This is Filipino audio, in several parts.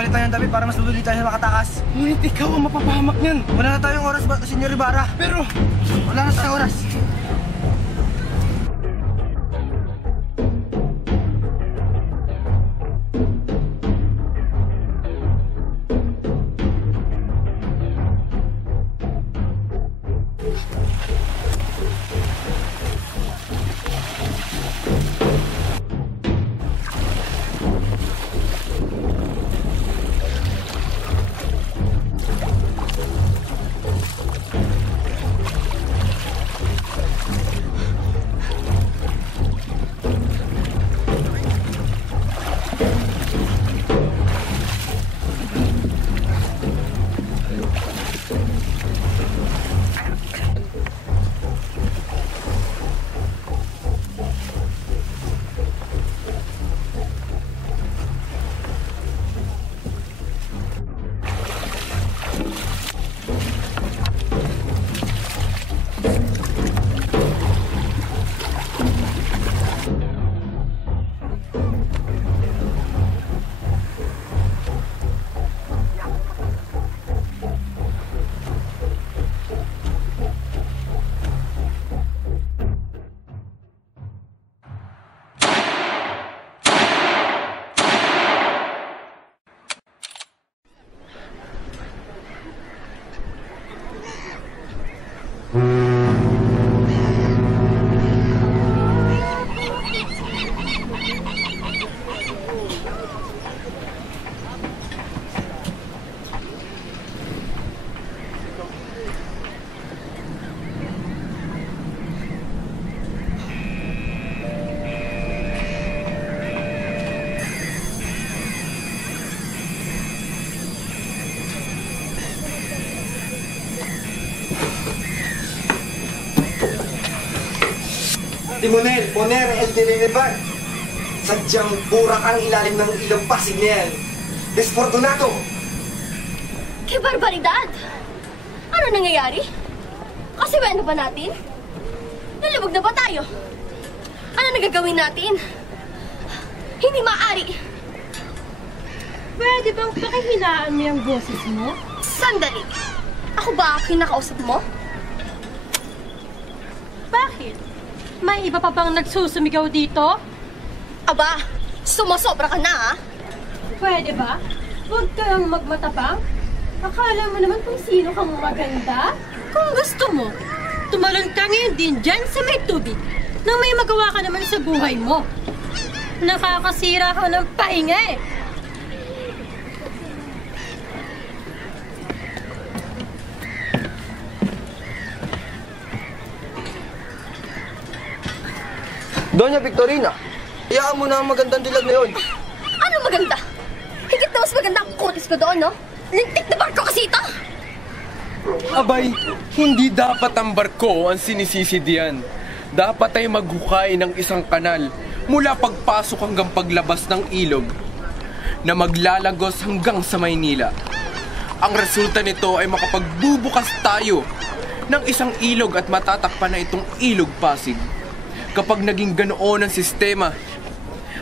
magpalit tayo ng damit para mas madali tayo makatakas. Ngunit ikaw ang mapapahamak niyan. Wala na tayong oras, Senyor Ibarra. Pero, wala na tayong oras. Timonel, Poner, El Delinevar. Sadyang burak ang ilalim ng ilong Pasig na yan. Desportunado! Que barbaridad! Ano nangyayari? Kasiwento ba natin? Nalubog na ba tayo? Ano nagagawin natin? Hindi maaari! Pwede bang pakihinaan mo yung boses mo? Sandali! Ako ba kinakausap mo? Bakit? May iba pa bang nagsusumigaw dito? Aba, sumasobra ka na, ah! Pwede ba? Huwag kang magmatapang. Akala mo naman kung sino kang maganda? Kung gusto mo, tumalon ka ngayon din dyan sa may tubig nang may magawa ka naman sa buhay mo. Nakakasira ka ng pahinga eh. Doña Victorina, hayaan mo na ang magandang dilag na yun. Ano maganda? Higit na mas maganda ang kutis ko doon, no? Lintik na barko kasi ito! abay, hindi dapat ang barko ang sinisisi diyan. Dapat ay maghukay ng isang kanal mula pagpasok hanggang paglabas ng ilog na maglalagos hanggang sa Maynila. Ang resulta nito ay makapagbubukas tayo ng isang ilog at matatakpan na itong ilog Pasig. Kapag naging ganoon ang sistema,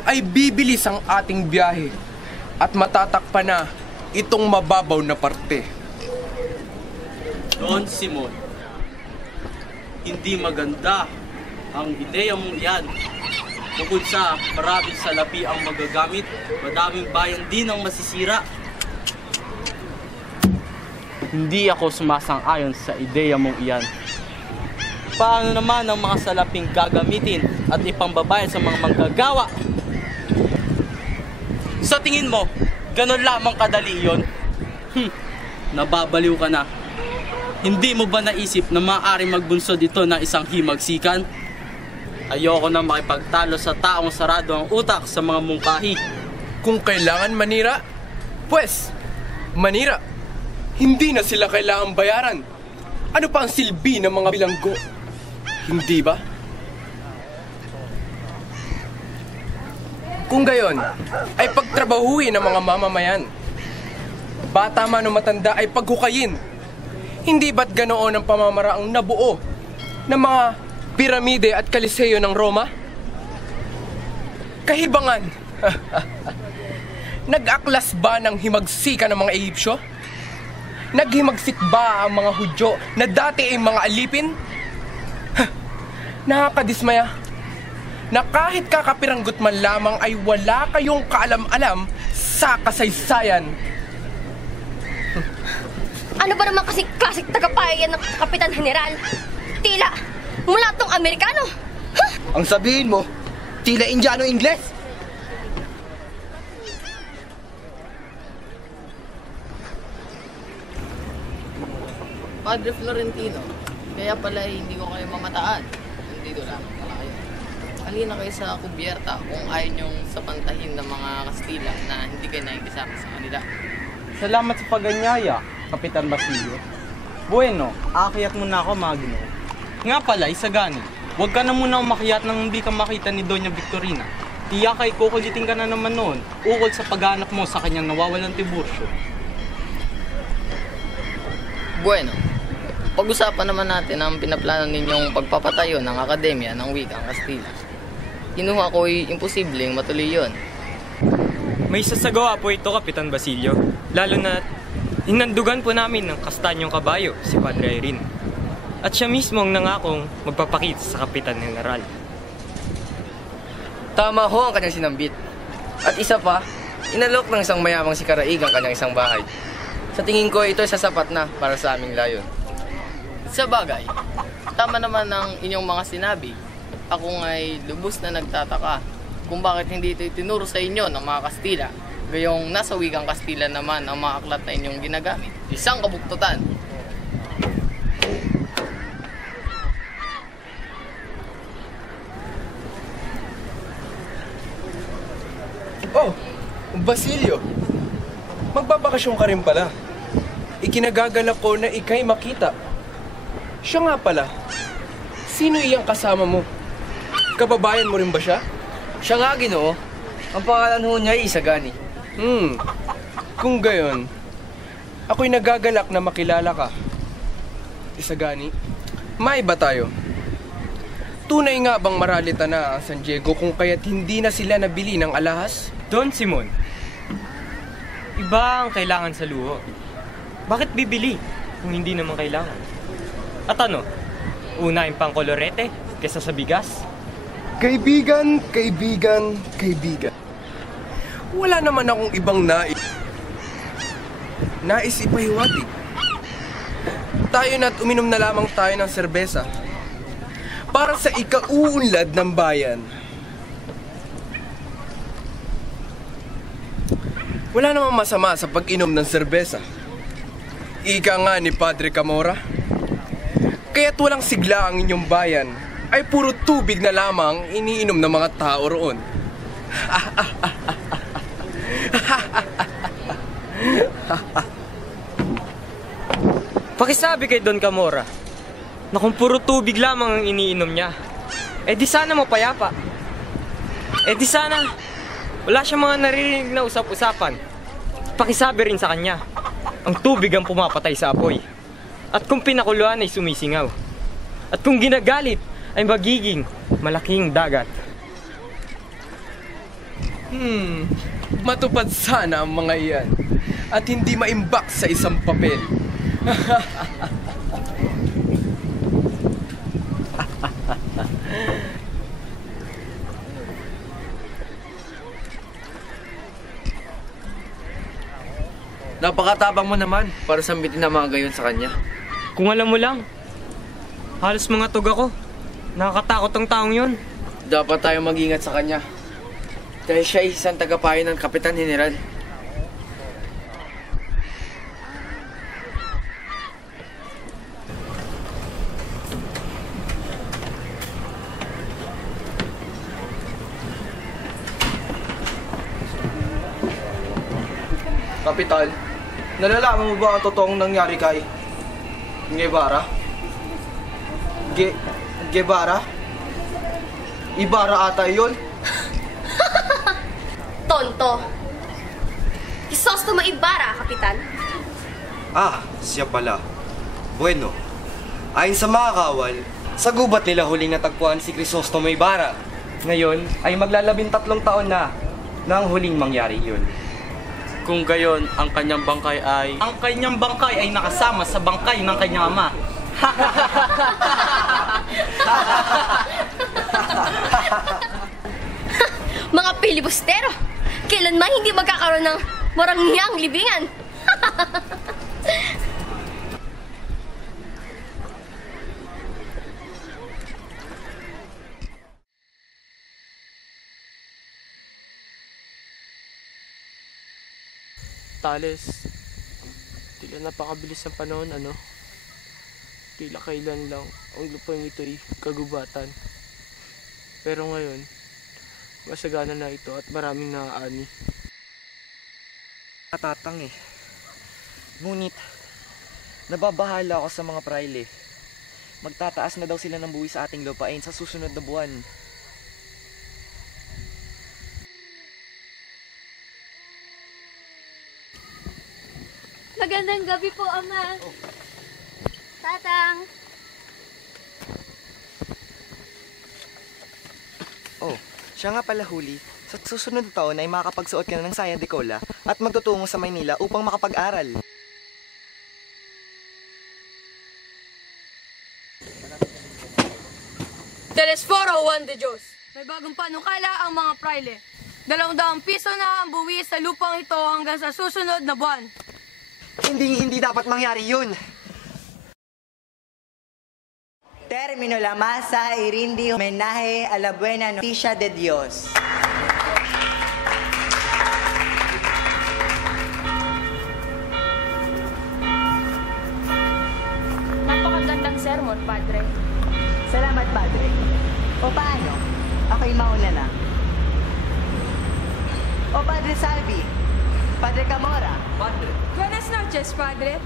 ay bibilis ang ating biyahe at matatakpan na itong mababaw na parte. Don Simon, hindi maganda ang ideya mong iyan. Bukod sa maraming salapi ang magagamit, madaming bayan din ang masisira. Hindi ako sumasang-ayon sa ideya mong iyan. Paano naman ang mga salaping gagamitin at ipambabayad sa mga manggagawa? Sa tingin mo, ganun lamang kadali iyon? Nababaliw ka na. Hindi mo ba naisip na maaaring magbunsod ito ng isang himagsikan? Ayoko na makipagtalo sa taong sarado ang utak sa mga mungkahi. Kung kailangan manira, pues, manira. Hindi na sila kailangan bayaran. Ano pa ang silbi ng mga bilanggo? Hindi ba? Kung gayon, ay pagtrabahuin ng mga mamamayan. Bata man o matanda ay paghukayin. Hindi ba't ganoon ang pamamaraang nabuo ng mga piramide at kaliseo ng Roma? Kahibangan. Nag-aklas ba ng himagsikan ng mga Ehipsyo? Naghimagsik ba ang mga Hudyo na dati ay mga alipin? Nakakadismaya na kahit kakapiranggot man lamang ay wala kayong kaalam-alam sa kasaysayan. Ano ba naman kasi klasik tagapayan ng Kapitan General? Tila, mula tong Amerikano. Ang sabihin mo, tila Indiano-Ingles. Padre Florentino, kaya pala hindi ko kayo mamataan. Nandito lang pala kayo. Halina kayo sa kubyerta kung ayaw niyong sapantahin ng mga Kastila na hindi kayo nakikisama sa kanila. Salamat sa paganyaya, Kapitan Basilio. Bueno, aakyat muna ako mga Ginoo. Nga pala, Isagani, huwag ka na muna umakyat nang hindi ka makita ni Doña Victorina. Tiyak ay kukulitin ka na naman noon, ukol sa paghanap mo sa kanyang nawawalang Tiburcio. Bueno, pag-usapan naman natin ang pinaplano ninyong pagpapatayo ng Akademya ng Wikang Kastila. Kinuha ko'y imposibleng matuloy yun. May sasagawa po ito, Kapitan Basilio. Lalo na hinandugan po namin ng kastanyong kabayo, si Padre Irene. At siya mismo ang nangakong magpapakita sa Kapitan General. Tama ho ang kanyang sinambit. At isa pa, inalok ng isang mayamang si Karaig ang kanyang isang bahay. Sa tingin ko, ito ay sasapat na para sa aming layon. Sa bagay, tama naman ang inyong mga sinabi. Ako nga'y lubos na nagtataka kung bakit hindi ito itinuro sa inyo ng mga Kastila. Gayong nasa wikang Kastila naman ang mga aklat na inyong ginagamit. Isang kabuktutan. Oh, Basilio, magbabakasyon ka rin pala. Ikinagagalak ko na ikay makita. Siya nga pala, sino iyang kasama mo? Kababayan mo rin ba siya? Siya nga, Ginoo. Ang pangalan ho niya ay Isagani. Kung gayon, ako'y nagagalak na makilala ka. Isagani, maiba tayo. Tunay nga bang maralita na ang San Diego kung kaya't hindi na sila nabili ng alahas? Don Simon, iba ang kailangan sa luho. Bakit bibili kung hindi naman kailangan? At ano, unahin pang kolorete kesa sa bigas? Kaibigan, kaibigan, kaibigan. Wala naman akong ibang nais ipahiwatig. Tayo na't uminom na lamang tayo ng serbesa para sa ikauunlad ng bayan. Wala namang masama sa pag-inom ng serbesa. Ika nga ni Padre Camora, kaya't walang sigla ang inyong bayan ay puro tubig na lamang iniinom ng mga tao roon. Pakisabi kay Don Camora na kung puro tubig lamang ang iniinom niya, eh di sana mapayapa. Eh di sana wala siyang mga naririnig na usap-usapan. Pakisabi rin sa kanya, ang tubig ang pumapatay sa apoy. At kung pinakuluan ay sumisingaw. At kung ginagalit ay magiging malaking dagat. Matupad sana ang mga iyan at hindi maimbak sa isang papel. Napakatabang mo naman para sambitin ang mga gayon sa kanya. Kung alam mo lang, halos mga tug ako. Nakakatakot ang taong yun. Dapat tayo mag-ingat sa kanya. Dahil siya ay isang tagapayo ng Kapitan General. Kapitan, nalalaman mo ba ang totoong nangyari kay Guevara? Guevara? Ibarra ata yun? Tonto. Crisostomo Ibarra, Kapitan. Ah, siya pala. Bueno, ayon sa mga kawal, sa gubat nila huling natagpuan si Crisostomo Ibarra. Ngayon ay maglalabing 3 taon na nang huling mangyari yun. Kung gayon, ang kanyang bangkay ay... Ang kanyang bangkay ay nakasama sa bangkay ng kanyang ama. Mga pilibustero, kailanman hindi magkakaroon ng marangyang libingan. Tales, tila napakabilis ng panahon, ano? Tila kailan lang ang lupang ito'y kagubatan. Pero ngayon, masagana na ito at maraming naaani. Katatang eh. Ngunit, nababahala ako sa mga praile. Magtataas na daw sila ng buwis sa ating lupain sa susunod na buwan. Magandang gabi po, Ama. Tatang. Oh, siya nga pala, Huli. Sa susunod na taon ay makakapagsuot ka na ng saya de cola at magtutungo sa Maynila upang makapag-aral. Telesforo Juan de Dios. May bagong panukala ang mga praile. 200 piso na ang buwis sa lupang ito hanggang sa susunod na buwan. Hindi dapat mangyari yun. Termino la masa y rindi homenaje a la buena noticia de Dios. Napakagandang sermon, Padre. Salamat, Padre. O paano? Ako'y mauna na. O Padre Salvi, Padre Camora. Padre. Buenas noches, Padre.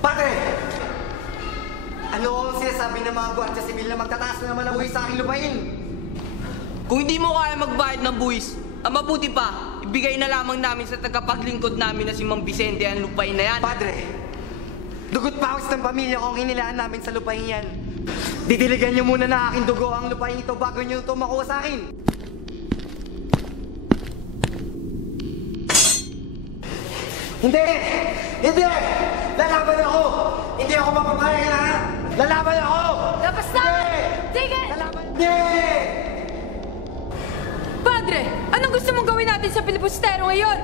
Padre! Ano ang sinasabi ng mga gwardiya sibil na magtataas na naman ang buwis sa aking lupain? Kung hindi mo kaya magbayad ng buwis, ang mabuti pa, ibigay na lamang namin sa tagapaglingkod namin na si Mang Vicente ang lupain na yan. Padre, dugot pawis ng pamilya ko ang inilaan namin sa lupain yan. Didiligan niyo muna na aking dugo ang lupain ito bago niyo ito makuha sa akin. Hindi! Hindi! Lalaban ako! Hindi ako mapapayag na! Lalaban ako! Labas na! Tigil! Lalaban! Hindi! Padre, anong gusto mong gawin natin sa pilibustero ngayon?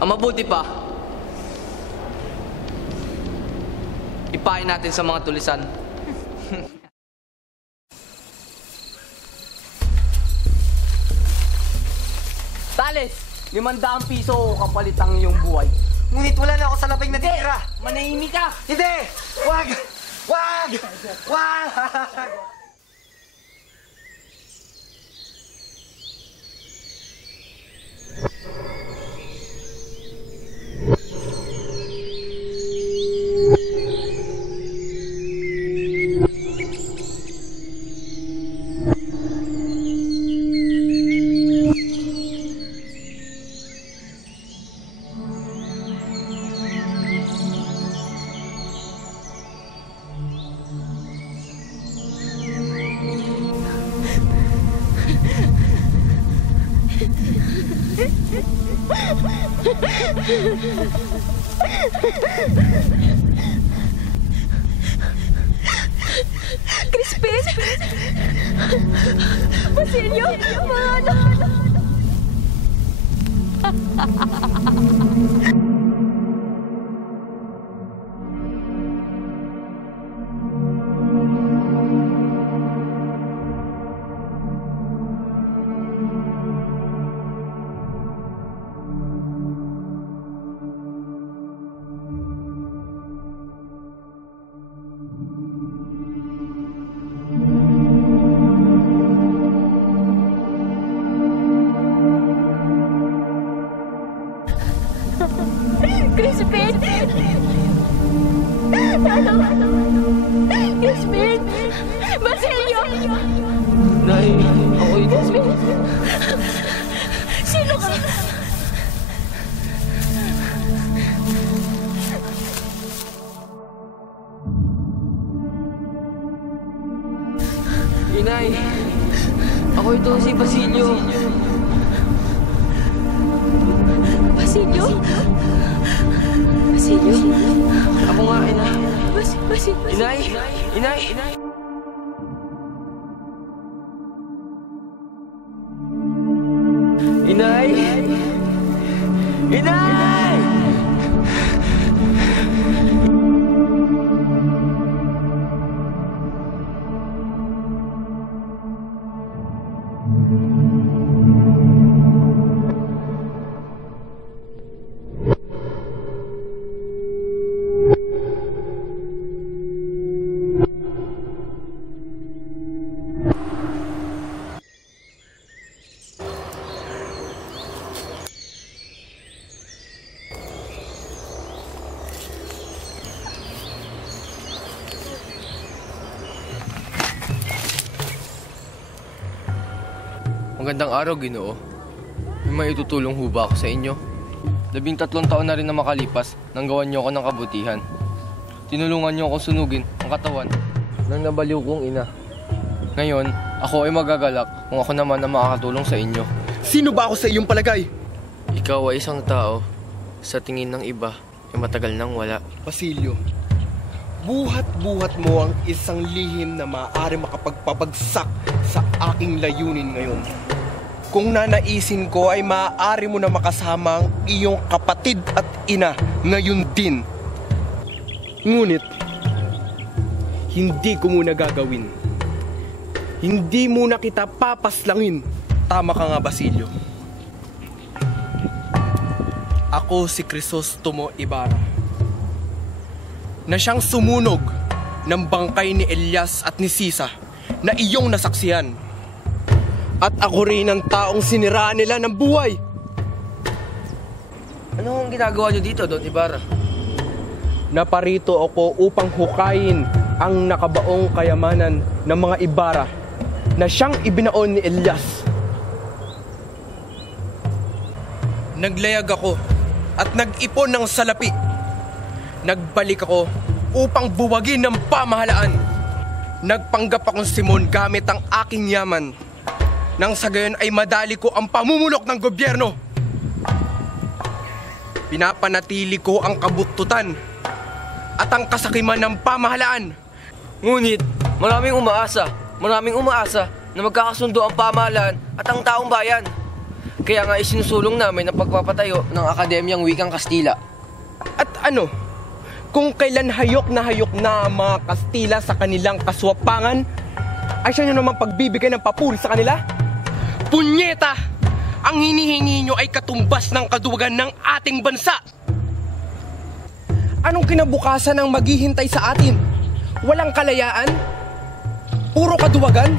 Ang mabuti pa, ipain natin sa mga tulisan. Tales, 500 piso o kapalit ang iyong buhay. Ngunit wala na ako sa labing natitira! Manahimik ka! Hindi! Wag! Wag! Wag! Crispin! Basilio! Mga anak! Crispin! Crispin! Basilio! Nay, ako'y Crispin! Sino ka? Inay, ako ito si Basilio. Basilio? Basilio? Ako nga, Inay. Basilio? Inay! Inay! Inay! Inay! Inay! Magandang araw, Ginoo. May maitutulong ho ba ako sa inyo? 13 taon na rin na makalipas nang gawan niyo ako ng kabutihan. Tinulungan niyo ako sunugin ang katawan ng nabaliw kong ina. Ngayon, ako ay magagalak kung ako naman ang makakatulong sa inyo. Sino ba ako sa iyong palagay? Ikaw ay isang tao, sa tingin ng iba, ay matagal nang wala. Basilio, buhat-buhat mo ang isang lihim na maaari makapagpabagsak sa aking layunin ngayon. Kung nanaisin ko ay maaari mo na makasama ang iyong kapatid at ina ngayon din. Ngunit, hindi ko muna gagawin. Hindi muna kita papaslangin. Tama ka nga, Basilio. Ako si Crisostomo Ibarra, na siyang sumunog ng bangkay ni Elias at ni Sisa na iyong nasaksihan. At ako rin ang taong siniraan nila ng buhay. Ano ang ginagawa niyo dito, Don Ibarra? Naparito ako upang hukayin ang nakabaong kayamanan ng mga Ibarra na siyang ibinaon ni Elias. Naglayag ako at nag-ipon ng salapi. Nagbalik ako upang buwagin ng pamahalaan. Nagpanggap akong Simon gamit ang aking yaman. Nang sa gayon ay madali ko ang pamumulok ng gobyerno. Pinapanatili ko ang kabututan at ang kasakiman ng pamahalaan. Ngunit, maraming umaasa na magkakasundo ang pamahalaan at ang taong bayan. Kaya nga isinusulong namin ang pagpapatayo ng Akademyang Wikang Kastila. At ano? Kung kailan hayok na ang mga Kastila sa kanilang kaswapangan, ay siya nyo naman pagbibigay ng papuri sa kanila? Punyeta! Ang hinihingi nyo ay katumbas ng kaduwagan ng ating bansa! Anong kinabukasan ang maghihintay sa atin? Walang kalayaan? Puro kaduwagan?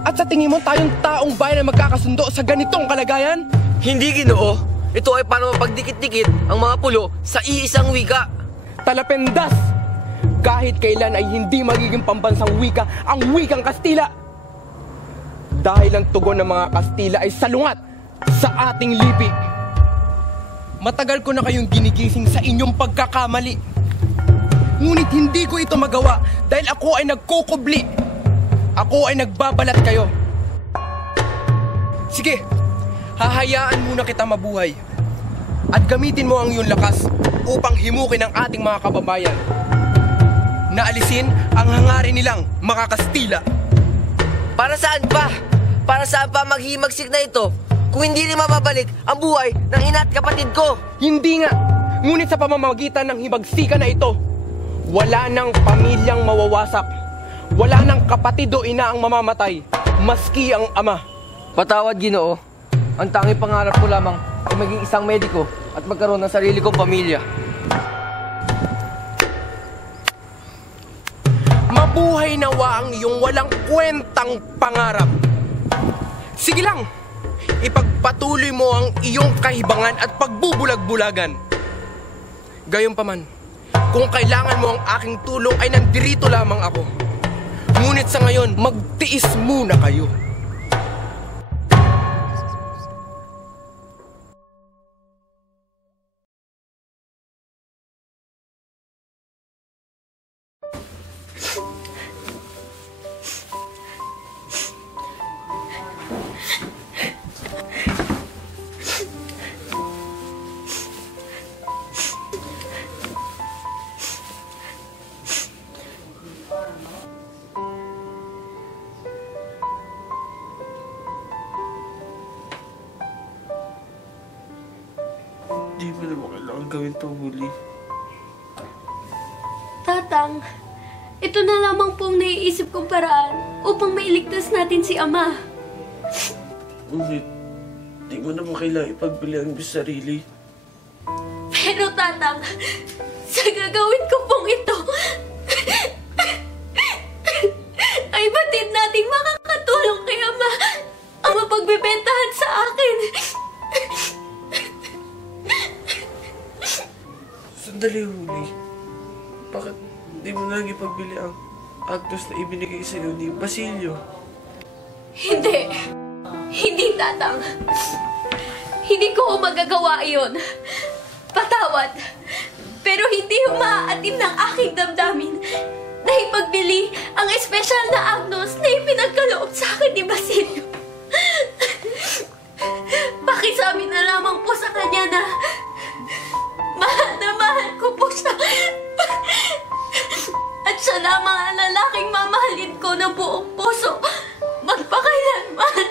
At sa tingin mo tayong taong bayan na magkakasundo sa ganitong kalagayan? Hindi, Ginoo. Ito ay para mapagdikit-dikit ang mga pulo sa iisang wika. Talapendas! Kahit kailan ay hindi magiging pambansang wika ang wikang Kastila. Dahil ang tugon ng mga Kastila ay salungat sa ating lipi. Matagal ko na kayong ginigising sa inyong pagkakamali. Ngunit hindi ko ito magawa dahil ako ay nagkukubli. Ako ay nagbabalat kayo. Sige, hahayaan muna kita mabuhay. At gamitin mo ang iyong lakas upang himukin ang ating mga kababayan. Naalisin ang hangarin nilang mga Kastila. Para saan pa? Para saan pa maghimagsik na ito kung hindi rin mababalik ang buhay ng ina at kapatid ko? Hindi nga. Ngunit sa pamamagitan ng himagsikan na ito, wala nang pamilyang mawawasak. Wala nang kapatid o ina ang mamamatay, maski ang ama. Patawad, Ginoo. Ang tanging pangarap ko lamang ay maging isang mediko at magkaroon ng sarili kong pamilya. Mabuhay nawa ang iyong walang kwentang pangarap. Sige lang, ipagpatuloy mo ang iyong kahibangan at pagbubulag-bulagan. Gayunpaman, kung kailangan mo ang aking tulong ay nandirito lamang ako. Ngunit sa ngayon, magtiis muna kayo. gagawin to, Huli. Tatang, ito na lamang po ang naiisip kong paraan upang mailigtas natin si Ama. Ngunit, di mo naman kailangan ipagbili ang iyong sarili. Pero Tatang, sa gagawin ko pong ito, ay batid nating makakatulong kay Ama ang mapagbibentahan sa akin. Sandali, Huli. Bakit di mo na lang ipagbili ang Agnos na ibinigay sa'yo ni Basilio? Hindi. Hindi, Tatang. Hindi ko magagawa iyon. Patawad. Pero hindi umaatim ng aking damdamin na ipagbili ang espesyal na Agnos na ipinagkaloob sa akin ni Basilio. Pakisabi na lamang po sa kanya na mahal ko po siya. At siya lamang ang lalaking mamahalin ko ng buong puso magpakailanman.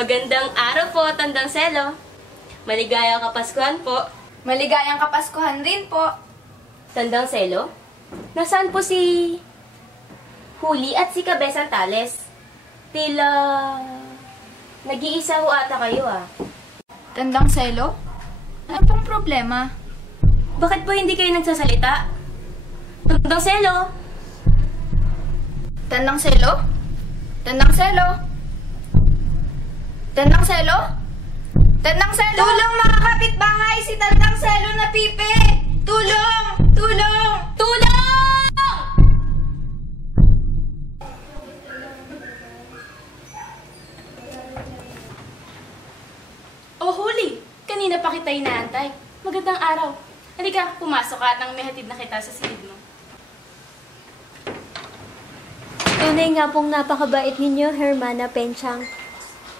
Magandang araw po, Tandang Selo. Maligayang Kapaskuhan po. Maligayang Kapaskuhan rin po. Tandang Selo, nasaan po si Huli at si Kabesang Tales? Tila nag-iisa ho ata kayo ah. Tandang Selo? Ano pong problema? Bakit po hindi kayo nagsasalita? Tandang Selo? Tandang Selo? Tandang Selo? Tandang Selo? Tandang Selo? Tulong mga kapitbahay! Si Tandang Selo na pipi! Tulong! Tulong! Tulong! Oh, Huli! Kanina pa kita inaantay. Magandang araw. Halika, pumasok ka at nang may hatid na kita sa silid mo. Tunay nga pong napakabait ninyo, Hermana Penchang.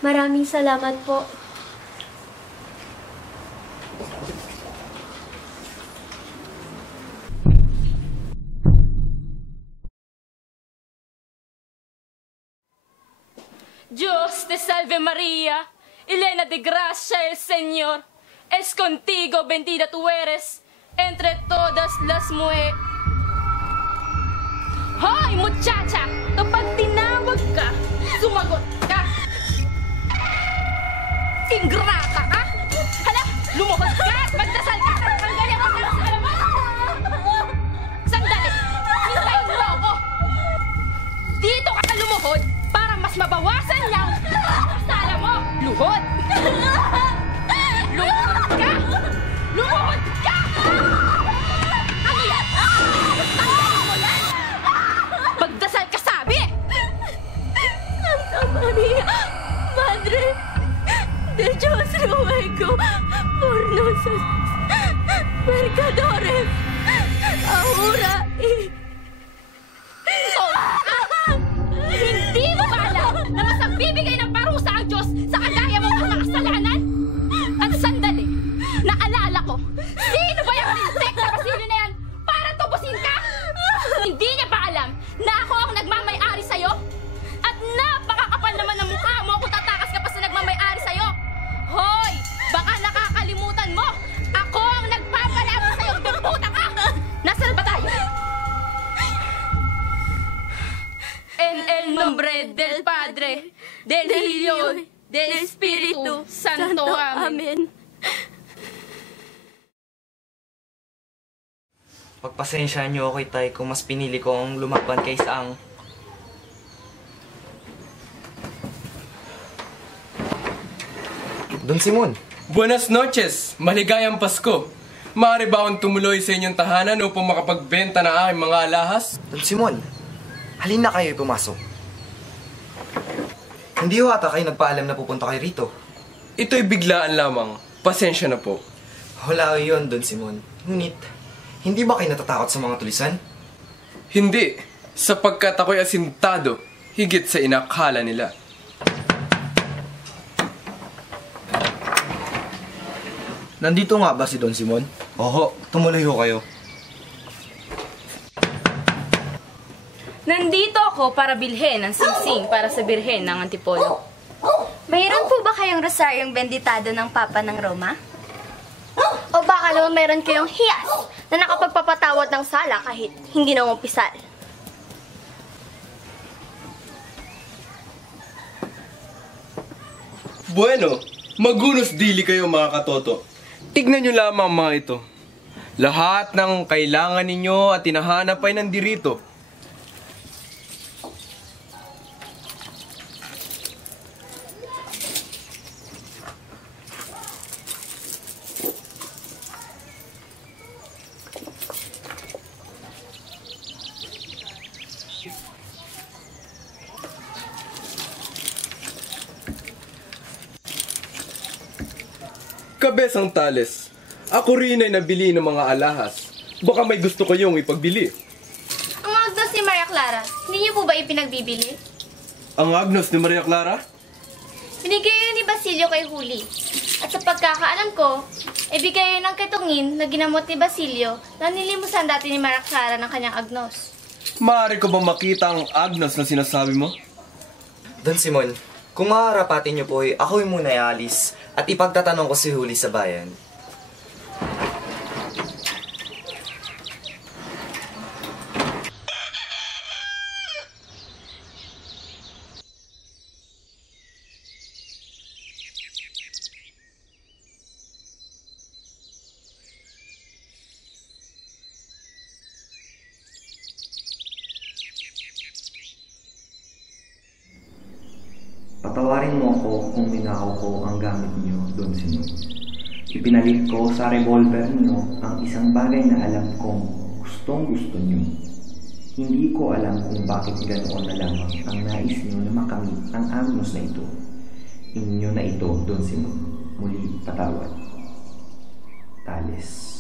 Maraming salamat po. Dios te salve María, llena de gracia el Señor, es contigo, bendita tú eres, entre todas las mujeres. Hoy, muchacha! Kapag tinawag ka, sumagot ka! Ingrata ka! Hala! Lumuhod ka at magdasal ka! Tanggalin mo ka sa alam mo! Sandali! Hintayin mo ako! Dito ka lumuhod para mas mabawasan niyang sala mo! Luhod! Lumuhod ka! Lumuhod ka! Ano yan? Tanggalin mo yan! Magdasal ka sabi! Santa Maria, Madre de Dios ruego por nosotros pecadores, ahora y... Hindi mo ba alam na mas nagbibigay ng parusa ang Diyos sa kagaya mong mga kasalanan? At sandali, naalala ko, sino ba yung insect na Basilio na yan para tubusin ka? Hindi niya ba alam na ako ang nagmamay-ari sa'yo? At napakakapal naman ng mukha mo kung tatakas ka pa sa nagmamay-ari sa'yo. Hoy, baka nakakalimutan mo, ako ang nagpapalagi sa'yo, puta ka! Nasaan ba tayo? En el nombre del Padre, del Hijo, del Espíritu Santo. Amen. Pagpasensyahan niyo ako, Tay, kung mas pinili ko ang lumaban kaysa ang... Don Simon! Buenas noches! Maligayang Pasko! Maaari ba akong tumuloy sa inyong tahanan upang makapagbenta ng aking mga alahas? Don Simon! Halina kayo pumasok. Hindi ho ata kayo nagpaalam na pupunta kayo rito. Ito'y biglaan lamang. Pasensya na po. Wala yun, Don Simon. Ngunit, hindi ba kayo natatakot sa mga tulisan? Hindi, sapagkat ako'y asintado, higit sa inakala nila. Nandito nga ba si Don Simon? Oho, tumuloy ho kayo. Nandito ako para bilhin ng singsing para sa birhen ng Antipolo. Mayroon po ba kayong rosaryong benditado ng Papa ng Roma? O baka naman mayroon kayong hiyas na nakapagpapatawad ng sala kahit hindi na umpisal? Bueno, magunos dili kayo mga katoto. Tignan nyo lamang mga ito. Lahat ng kailangan ninyo at tinahanap ay nandirito. Kabesang Tales, ako rin ay nabili ng mga alahas. Baka may gusto kayong ipagbili. Ang agnos ni Maria Clara, hindi niyo po ba ipinagbibili? Ang agnos ni Maria Clara? Binigay yun ni Basilio kay Huli. At sa pagkakaalam ko, ibigay yun ng ketungin na ginamot ni Basilio na nilimusan dati ni Maria Clara ng kanyang agnos. Maaari ko ba makita ang agnos na sinasabi mo? Don Simon, kung maharapatin niyo po ako'y muna ialis at ipagtatanong ko si Huli sa bayan. Patawarin mo ako kung ninakaw ko ang gamit niyo, Don Simon. Ipinalit ko sa revolver niyo ang isang bagay na alam kong gustong-gusto niyo. Hindi ko alam kung bakit ganoon na lamang ang nais niyo na makamit ang agnos na ito. Inyo na ito, Don Simon. Muli patawad. Tales.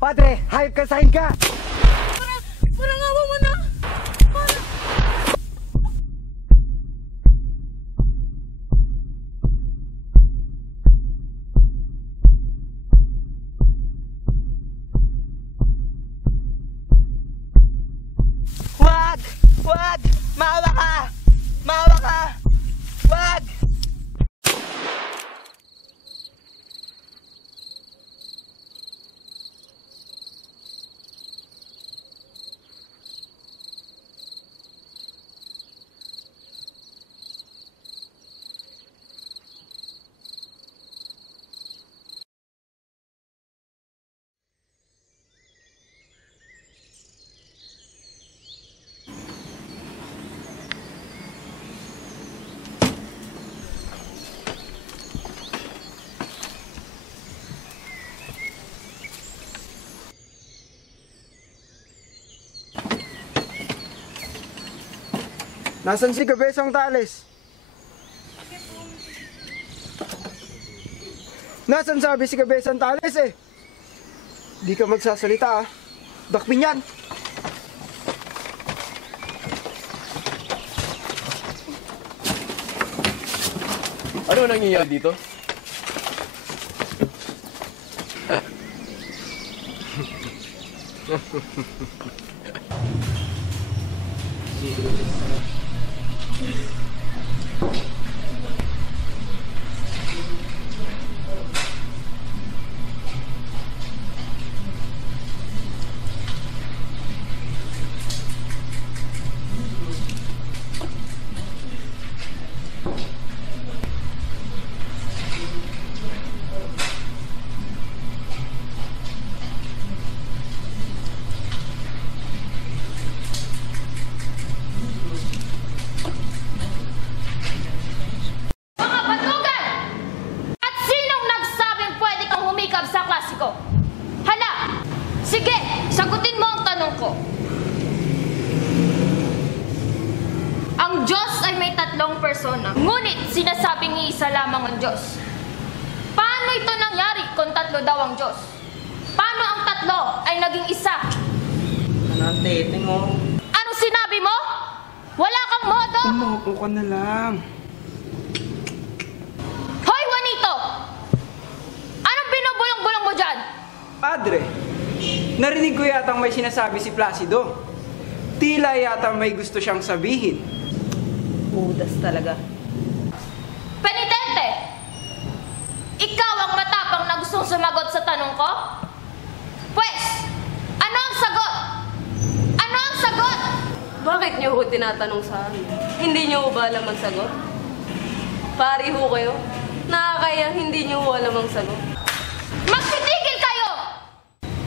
Padre, hayop ka, sahin ka! Parang awa mo na! Wag! Wag! Maawa ka! Maawa ka! Wag! Nasaan si Kabesang Tales? Nasaan sabi si Kabesang Tales eh? Di ka magsasalita ah. Dakpin yan! Ano nangyayari dito? isa lamang ang Diyos. Paano ito nangyari kung tatlo daw ang Diyos? Paano ang tatlo ay naging isa? Ano ang tete mo? Anong sinabi mo? Wala kang modo? Umupo ka na lang. Hoy, Juanito! Anong binubulong-bulong mo dyan? Padre, narinig ko yatang may sinasabi si Placido. Tila yata may gusto siyang sabihin. Budas talaga. Penitente! Ikaw ang matapang na gustong sumagot sa tanong ko? Pwes, ano ang sagot? Ano ang sagot? Bakit niyo ho tinatanong sa amin? Hindi niyo ho ba alam ang sagot? Pari ho kayo? Nakakaya hindi niyo ho alam ang sagot. Magtitigil kayo!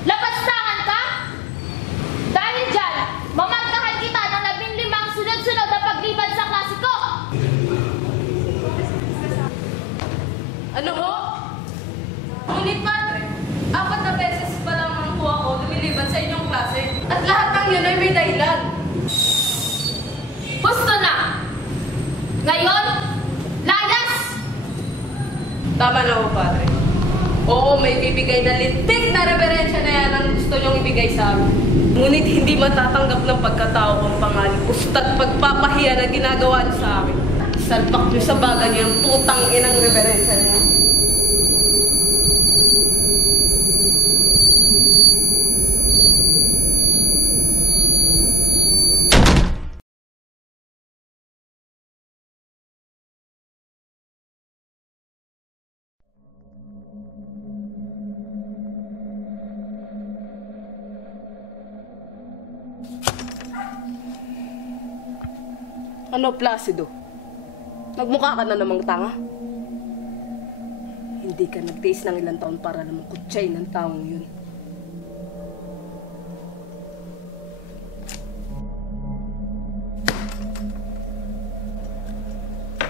Lapastangan ka? Dahil dyan, mamarkahan kita ng 15 sunod-sunod na pagliban sa klasiko! Ano ho? Ngunit padre, 4 na beses pa lang po ako lumiliban sa inyong klase. At lahat ng yun ay may dahilan. Gusto na! Ngayon, layas! Tama na ho, padre. Oo, may bibigay na lintik na reverensya na yan ang gusto niyong ibigay sa amin. Ngunit hindi matatanggap ng pagkatao kong pangalipos at pagpapahiya na ginagawa niyo sa amin. Salpak niyo sa baga niyo ang putang inang reverensya na yan. Ano, Placido? Nagmukha ka na namang tanga? Hindi ka nag-taste ng ilang taon para namang kutsay ng taong yun.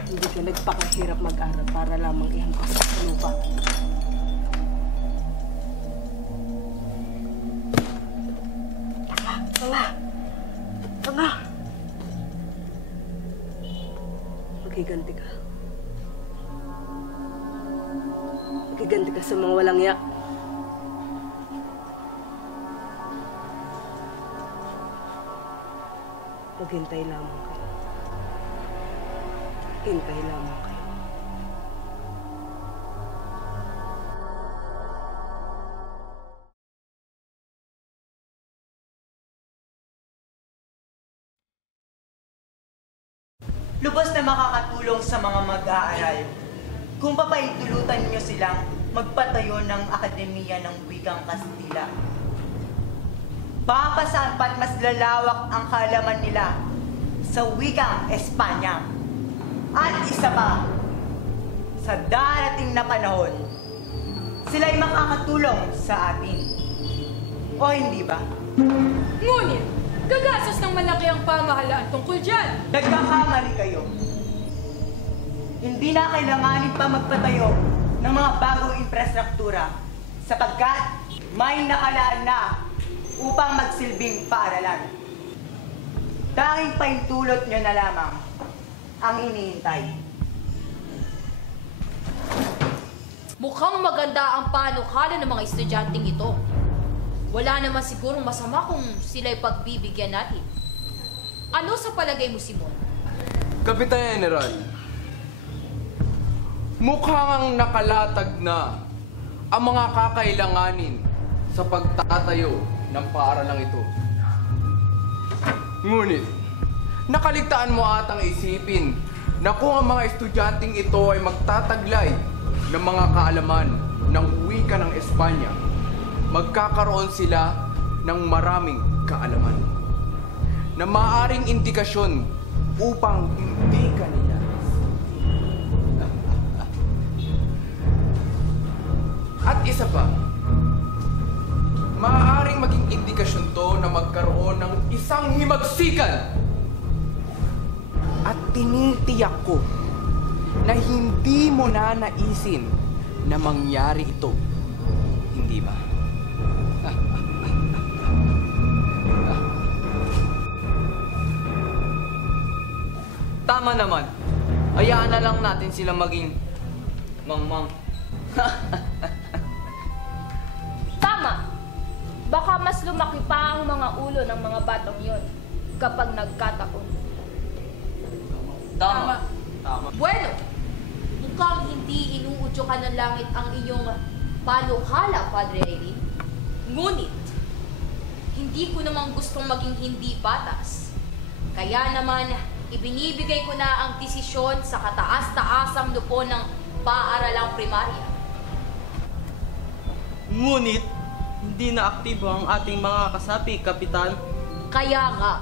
Hindi ka nagpakahirap mag-aral para lamang ihampas sa lupa. Tanga! Tanga! Makiganti ka. Makiganti ka sa mga walang yak. Maghintay lamang kayo. Hintay lamang kayo. Lubos na makakatulong sa mga mag-aaral kung papaintulutan niyo silang magpatayo ng Akademiya ng Wikang Kastila. Papasapat mas lalawak ang kaalaman nila sa Wikang Espanya. At isa pa, sa darating na panahon, sila'y makakatulong sa atin. O hindi ba? Ngunit, gagastos ng malaki ang pamahalaan tungkol dyan. Nagkakamali kayo. Hindi na kailanganin pa magpatayo ng mga bagong infrastruktura sapagkat may nakalaan na upang magsilbing paaralan. Tanging paintulot nyo na lamang ang hinihintay. Mukhang maganda ang panukala ng mga estudyanteng ito. Wala naman sigurong masama kung sila'y pagbibigyan natin. Ano sa palagay mo, Simon? Kapitan General, mukhang nakalatag na ang mga kakailanganin sa pagtatayo ng paaralang ito. Ngunit, nakaligtaan mo atang isipin na kung ang mga estudyanteng ito ay magtataglay ng mga kaalaman ng wika ng Espanya, magkakaroon sila ng maraming kaalaman na maaaring indikasyon upang hindi kanila. At isa pa, maaaring maging indikasyon to na magkaroon ng isang himagsikan. At tinitiyak ko na hindi mo na naisin na mangyari ito. Hindi ba? Tama naman. Hayaan na lang natin sila maging Mang. Tama! Baka mas lumaki pa ang mga ulo ng mga batang yon kapag nagkataon. Tama. Bueno, mukhang hindi inuudyokan ng langit ang inyong panukala, Padre Eli. Ngunit, hindi ko naman gustong maging hindi patas. Kaya naman, ibinibigay ko na ang desisyon sa kataas-taasang lupon ng paaralang primarya. Ngunit, hindi na aktibo ang ating mga kasapi, Kapitan. Kaya nga,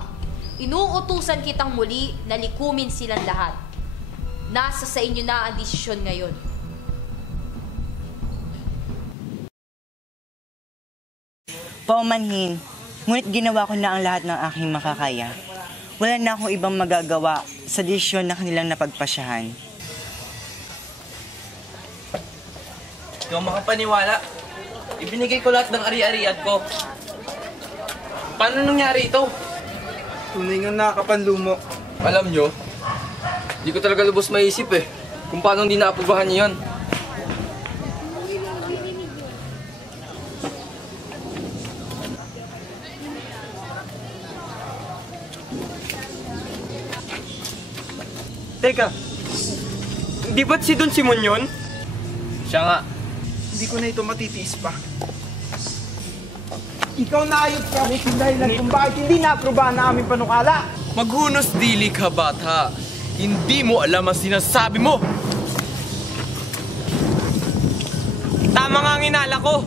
inuutusan kitang muli na likumin silang lahat. Nasa sa inyo na ang desisyon ngayon. Paumanhin, ngunit ginawa ko na ang lahat ng aking makakaya. Wala na akong ibang magagawa sa desisyon na kanilang napagpasyahan. Ikaw makapaniwala. Ibinigay ko lahat ng ari-arian ko. Paano nangyari ito? Tunay nga nakakapanlumo. Alam nyo, di ko talaga lubos maisip kung paano hindi naaprubahan niyo yun. Teka, di ba't si Don Simon yun? Siya nga. Hindi ko na ito matitiis pa. Ikaw na ayot ka rin dahilan kung bakit hindi na-aprobahan na aming panukala. Maghunos dili ka, bata. Hindi mo alam ang sinasabi mo. Tama nga ang inala ko.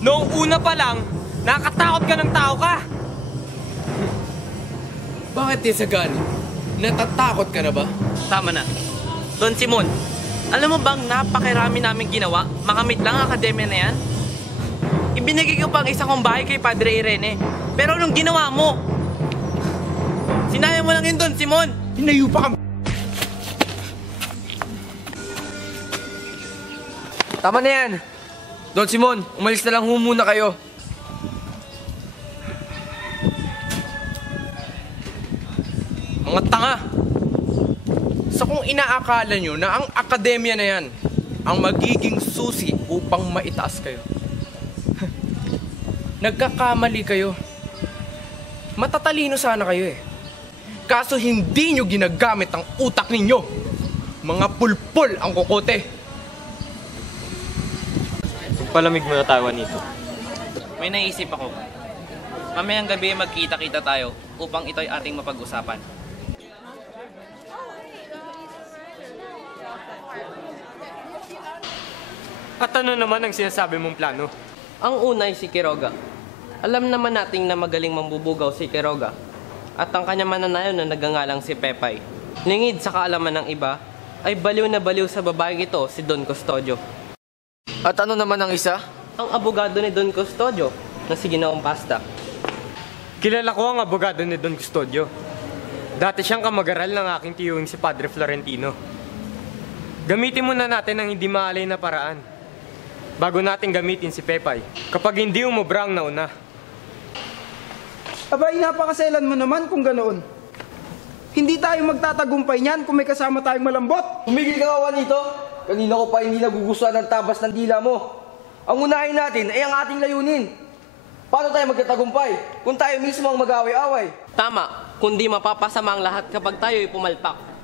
Noong una pa lang, nakatakot ka ng tao ka. Bakit Tisagani? Natatakot ka na ba? Tama na. Don Simon, alam mo bang napakirami namin ginawa? Makamit lang ang akademya na yan? Ibinigay ko pang isang kong bahay kay Padre Irene. Pero anong ginawa mo? Sinayang mo lang yun, Don Simon! Hinayo pa ka! Tama na yan. Don Simon, umalis na lang muna kayo. Mga tanga! Sa kung inaakala nyo na ang akademya na yan ang magiging susi upang maitaas kayo. Nagkakamali kayo. Matatalino sana kayo Kaso hindi nyo ginagamit ang utak ninyo. Mga pulpul ang kokote. Palamig mo na tawa nito. May naisip ako. Mamayang gabi magkita-kita tayo upang ito'y ating mapag-usapan. At ano naman ang sinasabi mong plano? Ang unay si Quiroga. Alam naman nating na magaling mambubugaw si Quiroga. At ang kanyang mananayaw na nagangalang si Pepay. Lingid sa kaalaman ng iba, ay baliw na baliw sa babaeng ito si Don Custodio. At ano naman ang isa? Ang abogado ni Don Custodio na si Ginoong Pasta. Kilala ko ang abogado ni Don Custodio. Dati siyang kamag-aral ng aking tiyuing si Padre Florentino. Gamitin muna natin ang hindi maalay na paraan bago natin gamitin si Pepay kapag hindi umubra ang nauna. Abay, napakaselan mo naman kung ganoon. Hindi tayo magtatagumpay niyan kung may kasama tayong malambot. Humigil ka nga nito. Kanina ko pa hindi nagugustuhan ng tabas ng dila mo. Ang unahin natin ay ang ating layunin. Paano tayo magtatagumpay kung tayo mismo ang mag-away-away? Tama, kundi mapapasama ang lahat kapag tayo'y pumalpak.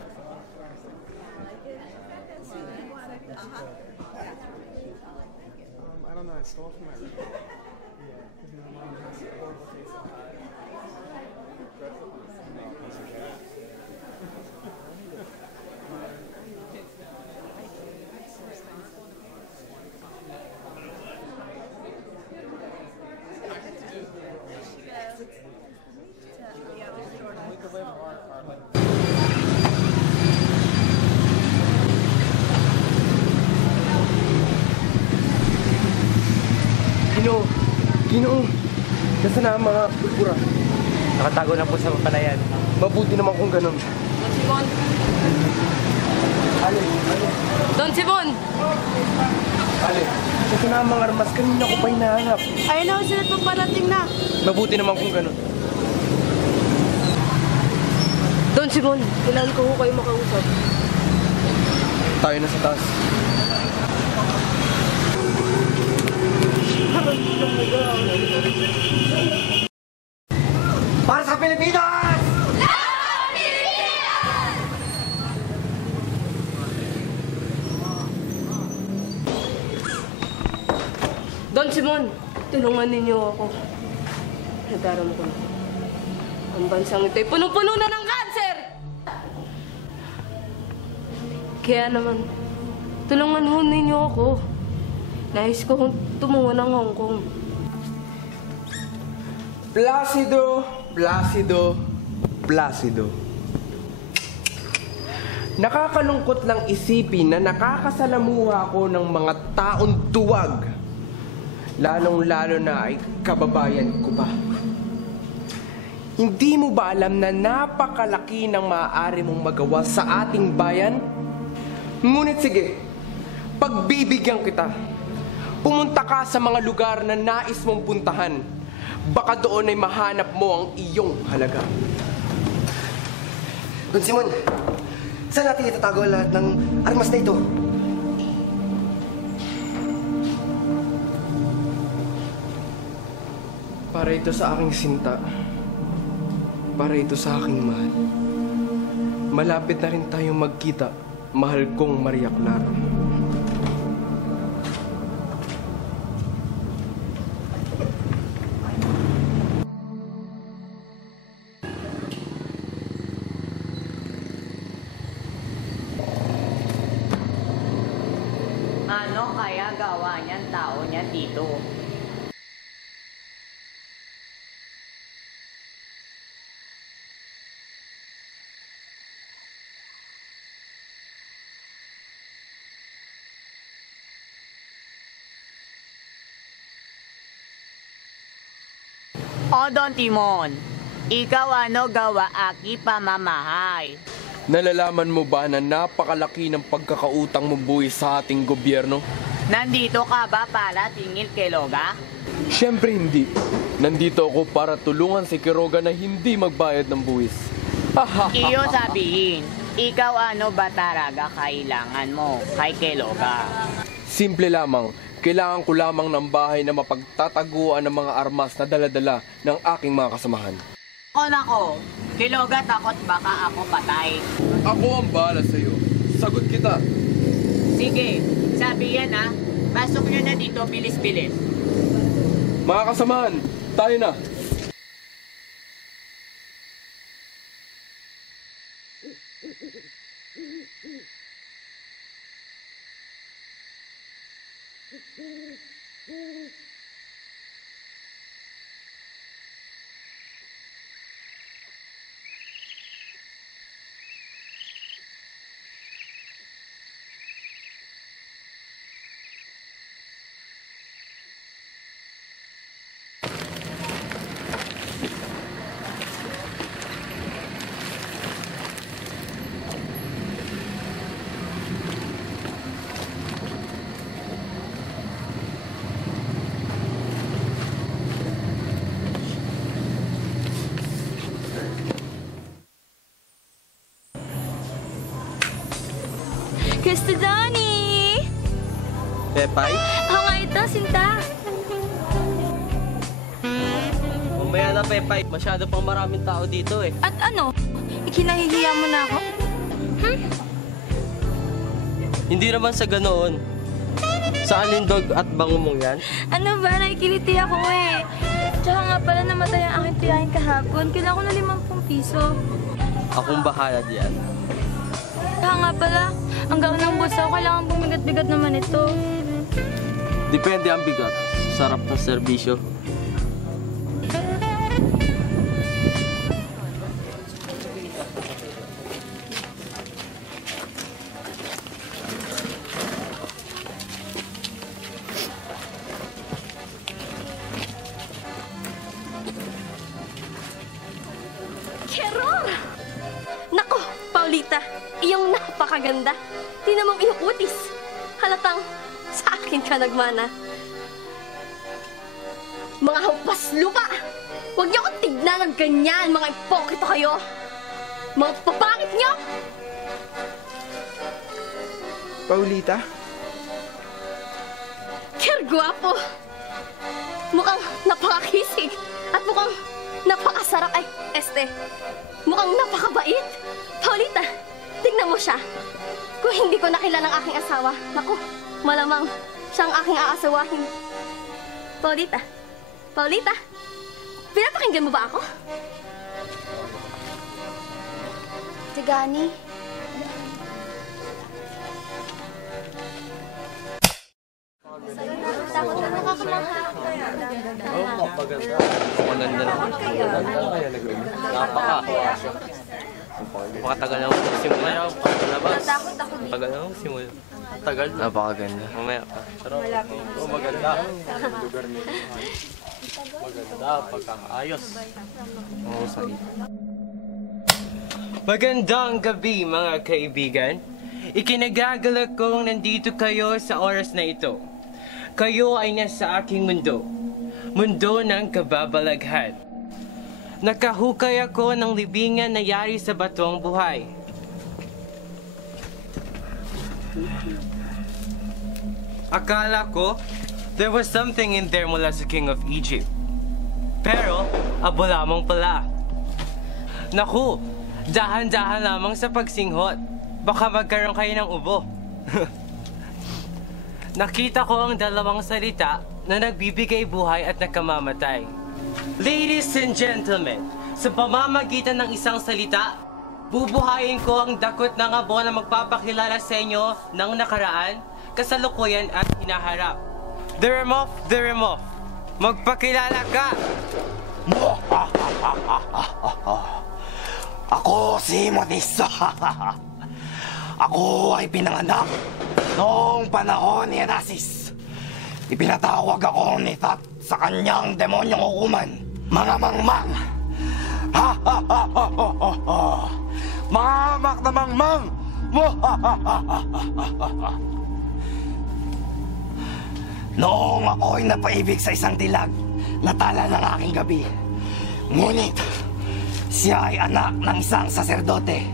Ginoo, nasaan na ang mga pulpura? Nakatago na po sa palayan. Mabuti naman kung ganun. Don Simon! Ale. Don Simon! Ale, ito na ang mga armas. Kanina ko pa hinahanap. Ayun na, sila pagparating na. Mabuti naman kung ganun. Don Simon, kailangan ko kayo makausap. Tayo na sa taas. Para sa Pilipinas! Don Simon, tulungan ninyo ako. Nadaram ko na. Ang bansang ito'y punong-puno na ng cancer! Kaya naman, tulungan ho ninyo ako. Nais ko kong tumungo ng Hong Kong. Placido, Placido, Placido. Nakakalungkot lang isipin na nakakasalamuha ko ng mga taong duwag. Lalong-lalo na ay kababayan ko pa. Hindi mo ba alam na napakalaki ng maaari mong magawa sa ating bayan? Ngunit sige, pagbibigyan kita. Pumunta ka sa mga lugar na nais mong puntahan. Baka doon ay mahanap mo ang iyong halaga. Don Simon, saan natin itatago lahat ng armas na ito? Para ito sa aking sinta. Para ito sa aking mahal. Malapit na rin tayong magkita, mahal kong Maria Clara. Ano kaya gawa niyan tao niya dito? O Don Timon, ikaw ano gawa aki pamamahay? Nalalaman mo ba na napakalaki ng pagkakautang mong buwis sa ating gobyerno? Nandito ka ba para tingil kay Loga? Siyempre hindi. Nandito ako para tulungan si Quiroga na hindi magbayad ng buwis. Iyo sabihin, ikaw ano ba talaga kailangan mo kay Keloga? Simple lamang. Kailangan ko lamang ng bahay na mapagtataguan ng mga armas na dala-dala ng aking mga kasamahan. O nako, Keloga takot baka ako patay. Ako ang bahala sa'yo. Sagot kita. Sige, sabi yan ha. Pasok nyo na dito, bilis-bilis. Mga kasamahan, tayo na. Gusto Donnie! Pepay? Ako nga ito, Sinta. Mamaya na, Pepay. Masyado pang maraming tao dito eh. At ano? Ikinahihiya mo na ako? Hindi naman sa ganoon. Sa alindog at bango mong yan? Ano ba? Nakikiliti ako eh. Tsaka nga pala namatay ang aking tiyahin kahapon. Kailangan ko na 50 piso. Akong bahala diyan. Tsaka nga pala, hanggang ng bulsa ko, kailangan bumigat-bigat naman ito. Depende ang bigat. Sarap ng serbisyo. Keror! Nako, Paulita, iyong napakaganda. Tingnan mong iyong utis. Halatang sa akin ka nagmana. Mga hampas lupa! Huwag niyo akong tignan ng ganyan, mga ipokito kayo! Mga papangit niyo! Paulita? Ker, guwapo! mukhang napakakisig at mukhang napakasarap. Ay, mukhang napakabait. Paulita, tignan mo siya. Kung hindi ko nakilala ang aking asawa, naku, malamang siyang aking aasawahin. Paulita, pinapakinggan mo ba ako? Tigani? Maganda na. Napakatagal na ako simula. Tagal na ako simula. Tagal. Napakaganda. Mamaya pa. Oo, maganda. Lugar nito. Maganda, pagkakaayos. Oo, sige. Magandang gabi mga kaibigan. Ikinagagalak kong nandito kayo sa oras na ito. Kayo ay nasa aking mundo. Mundo ng kababalaghan. Nakahukay ako ng libingan na yari sa batong buhay. Akala ko, there was something in there mula sa King of Egypt. Pero, abo lamang pala. Naku, dahan-dahan lamang sa pagsinghot. Baka magkaroon kayo ng ubo. Nakita ko ang dalawang salita na nagbibigay buhay at nakamamatay. Ladies and gentlemen, sa pamamagitan ng isang salita, bubuhayin ko ang dakot ng abo na magpapakilala sa inyo ng nakaraan, kasalukuyan at hinaharap. The Remov, magpakilala ka! Ako si Modis. Ako ay pinanganak noong panahon ni Anasis. Ipinatawag ako ni Tat sa kanyang demonyong hukuman. Mga mangmang! Mga hamak na mangmang! Noong ako'y napaibig sa isang dilag, natala ng aking gabi. Ngunit, siya ay anak ng isang saserdote.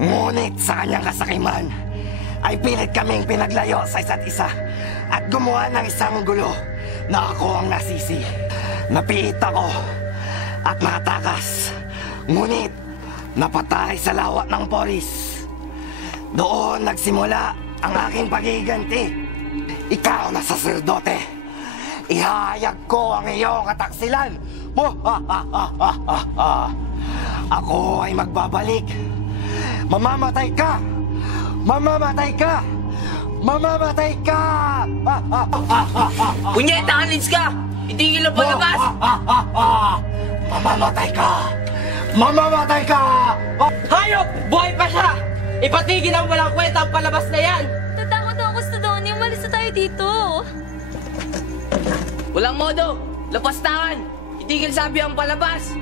Ngunit sa kanyang kasakiman, ay pilit kaming pinaglayo sa isa't isa at gumawa ng isang gulo na ako ang nasisi. Napiit ako at nakatakas. Ngunit, napatay sa lawat ng polis. Doon nagsimula ang aking pagiganti. Ikaw na saserdote, ihayag ko ang iyong kataksilan. Ako ay magbabalik. Mamamatay ka! Mamamatay ka! Mamamatay ka! Punyeta, alis ka! Itigil ang palabas! Mamamatay ka! Mamamatay ka! Hayop! Buhay pa siya! Ipatigil ang walang kwenta ang palabas na yan! Tatakot ako sa Donnie. Umalis na tayo dito. Walang modo! Lapastangan! Itigil sabi ang palabas!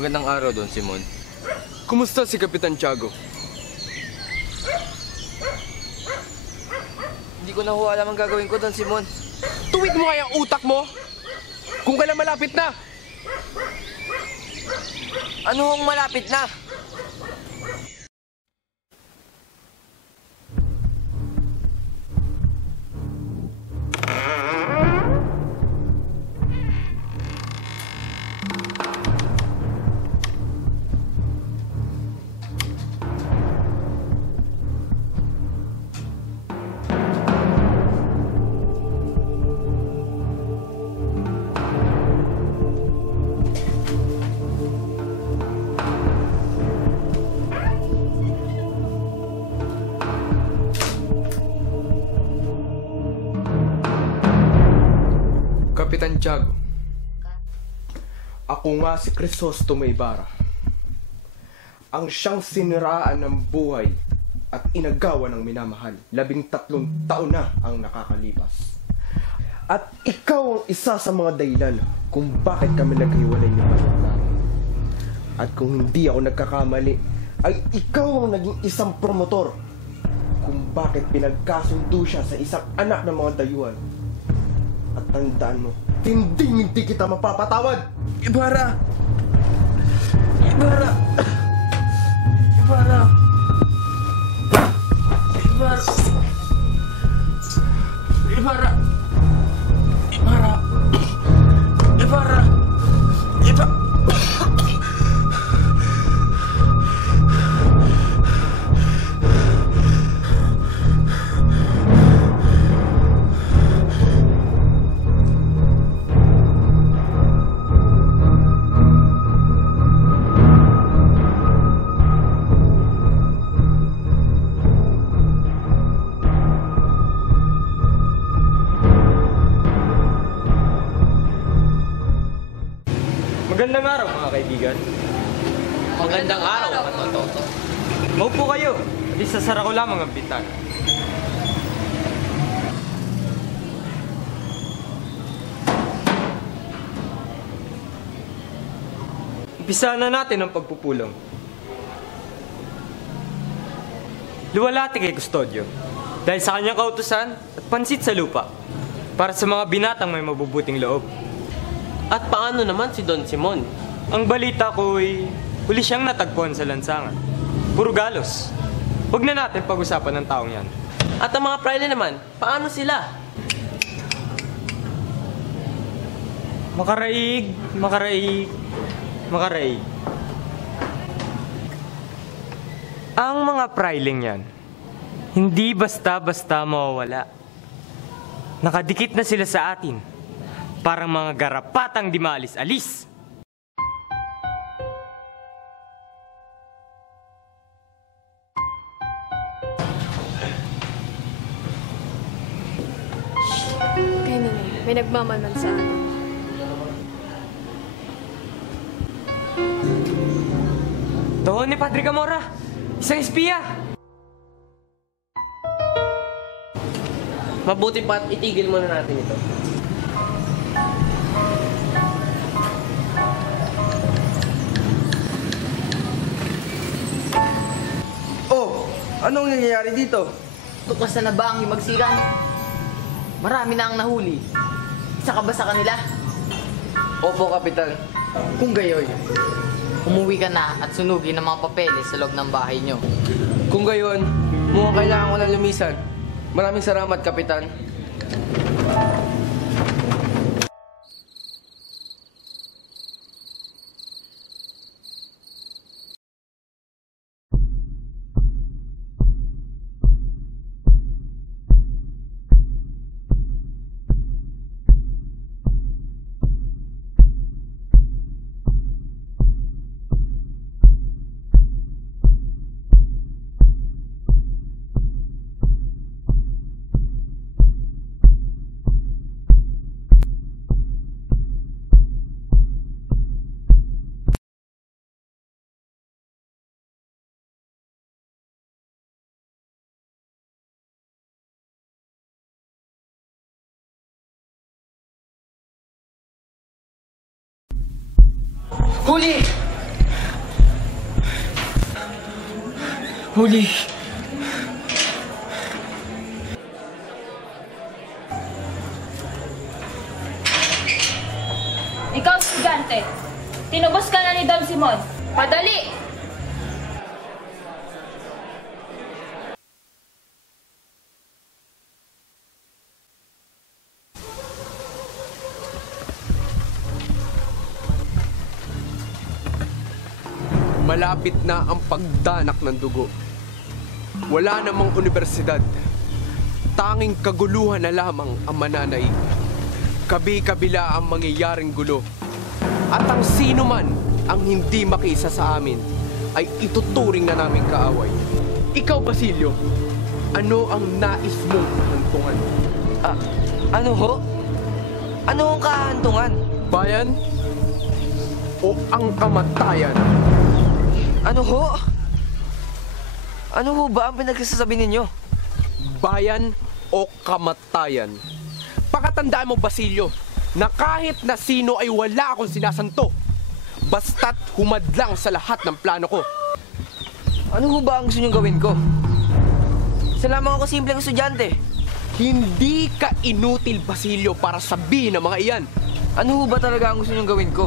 Magandang araw, Don Simon. Kumusta si Kapitan Tiago? Hindi ko na ho alam ang gagawin ko, Don Simon. Tuwid mo kaya ang utak mo! Kung kailan malapit na! Ano hong malapit na? Kapitan Tiago, ako nga si Crisostomo Ibarra, ang siyang siniraan ng buhay at inagawa ng minamahal. 13 taon na ang nakakalipas. At ikaw ang isa sa mga dahilan kung bakit kami naghiwalay ni Manong. At kung hindi ako nagkakamali, ay ikaw ang naging isang promotor kung bakit pinagkasundo siya sa isang anak ng mga dayuhan. At tandaan mo, hindi kita mapapatawad! Ibarra! Ibarra! Ibarra! Ibarra! Ibarra! Ibarra! Ibarra! Ibarra! Magandang araw mga kaibigan. Magandang araw, Katoto. Maupo kayo at isasara ko lamang ang bintana. Umpisahan na natin ang pagpupulong. Luwalhati kay Custodio dahil sa kanyang kautusan at pansit sa lupa para sa mga binatang may mabubuting loob. At paano naman si Don Simon? Ang balita ko'y huli siyang natagpuan sa lansangan. Puro galos. Huwag na natin pag-usapan ng taong yan. At ang mga praile naman, paano sila? Makaraig. Ang mga prailing yan, hindi basta-basta mawawala. Nakadikit na sila sa atin. Parang mga garapatang di maalis-alis. Kaya na, may nagmamalman sa atin. Doon ni Padre Camorra, isang espiya. Mabuti pa't itigil muna natin ito. Anong nangyayari dito? Tukas na ba ang himagsikan? Marami na ang nahuli. Isa ka ba sa kanila? Opo, Kapitan. Kung gayoy, umuwi ka na at sunugin ang mga papeles sa loob ng bahay nyo. Kung gayon, mukhang kailangan ko na lumisan. Maraming salamat, Kapitan. Huli! Huli! Ikaw, estudyante. Tinubos ka na ni Don Simon. Padali! Malapit na ang pagdanak ng dugo. Wala namang universidad. Tanging kaguluhan na lamang ang mananaig. Kabi-kabila ang mangyayaring gulo. At ang sino man ang hindi makiisa sa amin ay ituturing na naming kaaway. Ikaw, Basilio, ano ang nais mong kahantungan? Ano ho? Ano ang kahantungan? Bayan o ang kamatayan? Ano ho? Ano ho ba ang pinagsasabi ninyo? Bayan o kamatayan? Pakatandaan mo, Basilio, na kahit na sino ay wala akong sinasanto, basta't humadlang sa lahat ng plano ko. Ano ho ba ang gusto niyong gawin ko? Isa lamang ako simpleng estudyante. Hindi ka inutil, Basilio, para sabihin ng mga iyan. Ano ho ba talaga ang gusto niyong gawin ko?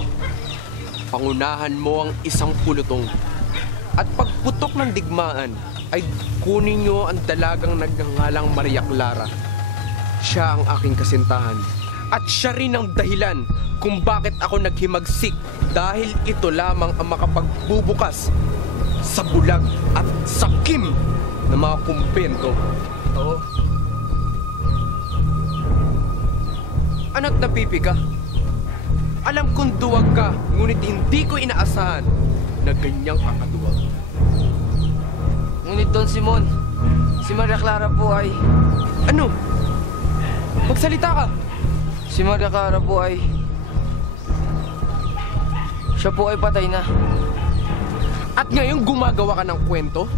Pangunahan mo ang isang pulutong. At pagputok ng digmaan, ay kunin niyo ang dalagang nagngangalang Maria Clara. Siya ang aking kasintahan. At siya rin ang dahilan kung bakit ako naghimagsik, dahil ito lamang ang makapagbubukas sa bulag at sakim ng mga kumpento. Oo. Ano't napipi ka? Alam kong duwag ka, ngunit hindi ko inaasahan na ganyang kakaduwag. Ngunit Don Simon, si Maria Clara po ay... Ano? Magsalita ka! Si Maria Clara po ay... Siya po ay patay na. At ngayon gumagawa ka ng kwento?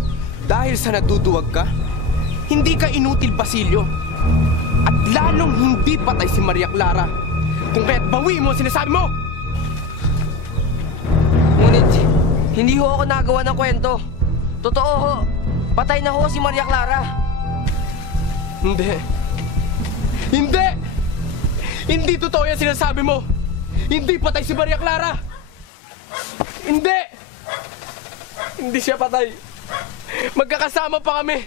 Dahil sa naduduwag ka? Hindi ka inutil, Basilio. At lalong hindi patay si Maria Clara. Kung kaya't bawi mo ang sinasabi mo! Ngunit, hindi ho ako nagawa ng kwento. Totoo ho, patay na ho si Maria Clara. Hindi. Hindi! Hindi totoo yan sinasabi mo! Hindi patay si Maria Clara! Hindi! Hindi siya patay. Magkakasama pa kami.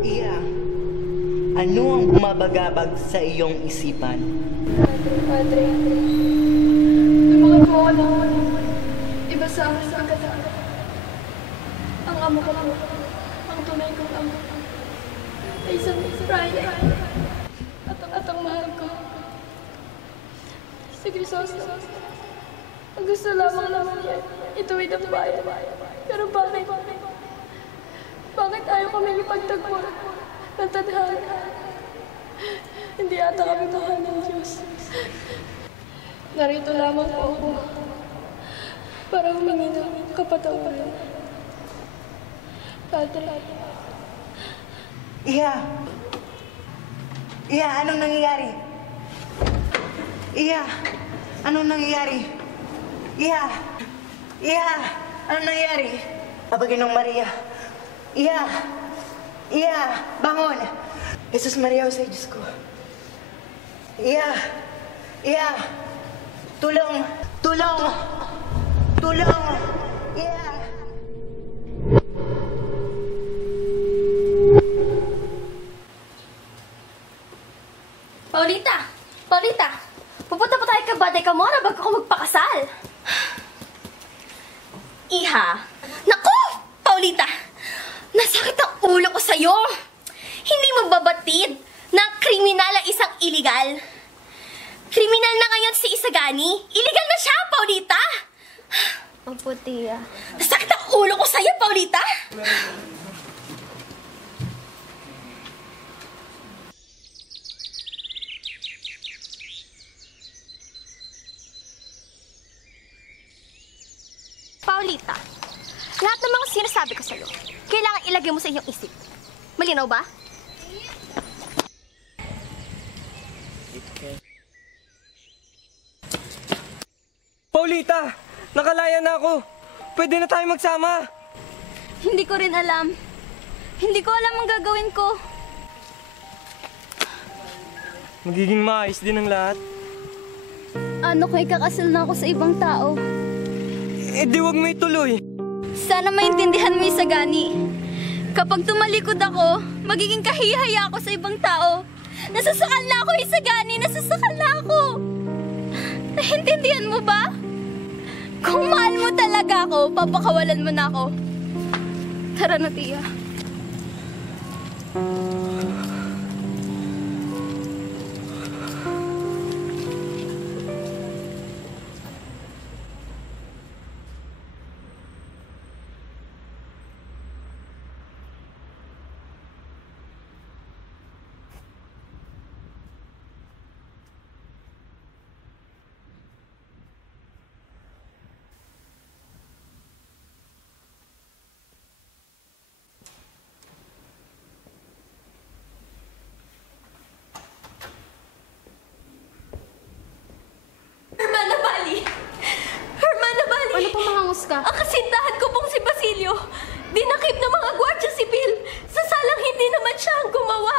Iya, ano ang bumabagabag sa iyong isipan? Padre, tumangan mo ako ng iba sa akin sa agad-agad. Ang amo ko lang, ang tunay kong amo, ay isang Friday. At ang mahal ko, si Crisosto. Ang gusto lamang naman niya, ituwid ang bayan. Pero bakit? Bakit ayaw kami ipagtagpo ng tadhana? Hindi ata kami mahal ng Diyos. Narito lamang po ako para humingi ng kapatawaran. Padre. Iya! Iya, anong nangyayari? Iya! Anong nangyayari? Iya! Iya! Anong nangyayari? Abaginong Maria! Iya! Iya! Bangon! Jesus Maria Jose, Diyos ko. Iya! Iya! Tulong! Tulong! Tulong! Iya! Paulita! Paulita! Pupunta pa tayo kay Baday Camora bago ako magpakasal. Iha! Naku! Paulita! Nasakit ang ulo ko sa'yo! Hindi mo babatid na kriminal ang isang iligal. Kriminal na ngayon si Isagani. Iligal na siya, Paulita! Opo, Tia. Nasakit ang ulo ko sa'yo, Paulita! Paulita, lahat ng mga sinasabi ko sa'yo, kailangan ilagay mo sa iyong isip. Malinaw ba? Paulita! Nakalaya na ako! Pwede na tayo magsama! Hindi ko rin alam. Hindi ko alam ang gagawin ko. Magiging maayos din ang lahat. Ano kung ikakasal na ako sa ibang tao? Eh di wag mo ituloy. Sana maintindihan mo yung Sagani. Kapag tumalikod ako, magiging kahihaya ako sa ibang tao. Nasasakal na ako, Isagani! Nasasakal na ako! Naintindihan mo ba? Kung mahal mo talaga ako, papakawalan mo na ako. Tara na, Tia. ka? Ang kasintahan ko pong si Basilio, dinakip ng mga gwardya sibil. Sa salang hindi naman siya ang gumawa.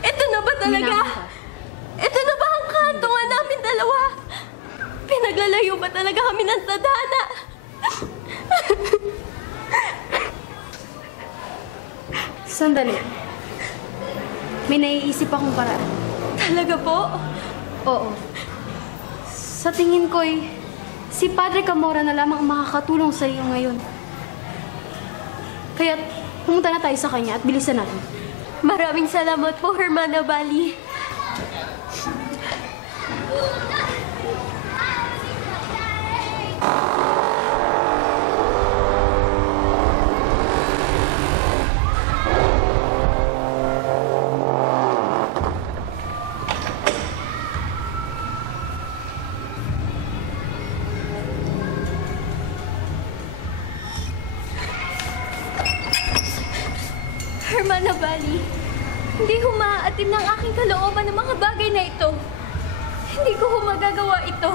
Ito na ba talaga? Ito na ba ang kahantungan namin dalawa? Pinaglalayo ba talaga kami ng tadhana? Sandali. May naiisip akong paraan. Talaga po? Oo. Sa tingin ko'y si Padre Camorra na lamang ang makakatulong sa iyo ngayon. Kaya pumunta na tayo sa kanya at bilisan natin. Maraming salamat po, Hermana Bali. Hermana Bali, hindi humaatim ng aking kalooban ng mga bagay na ito. Hindi ko magagawa ito.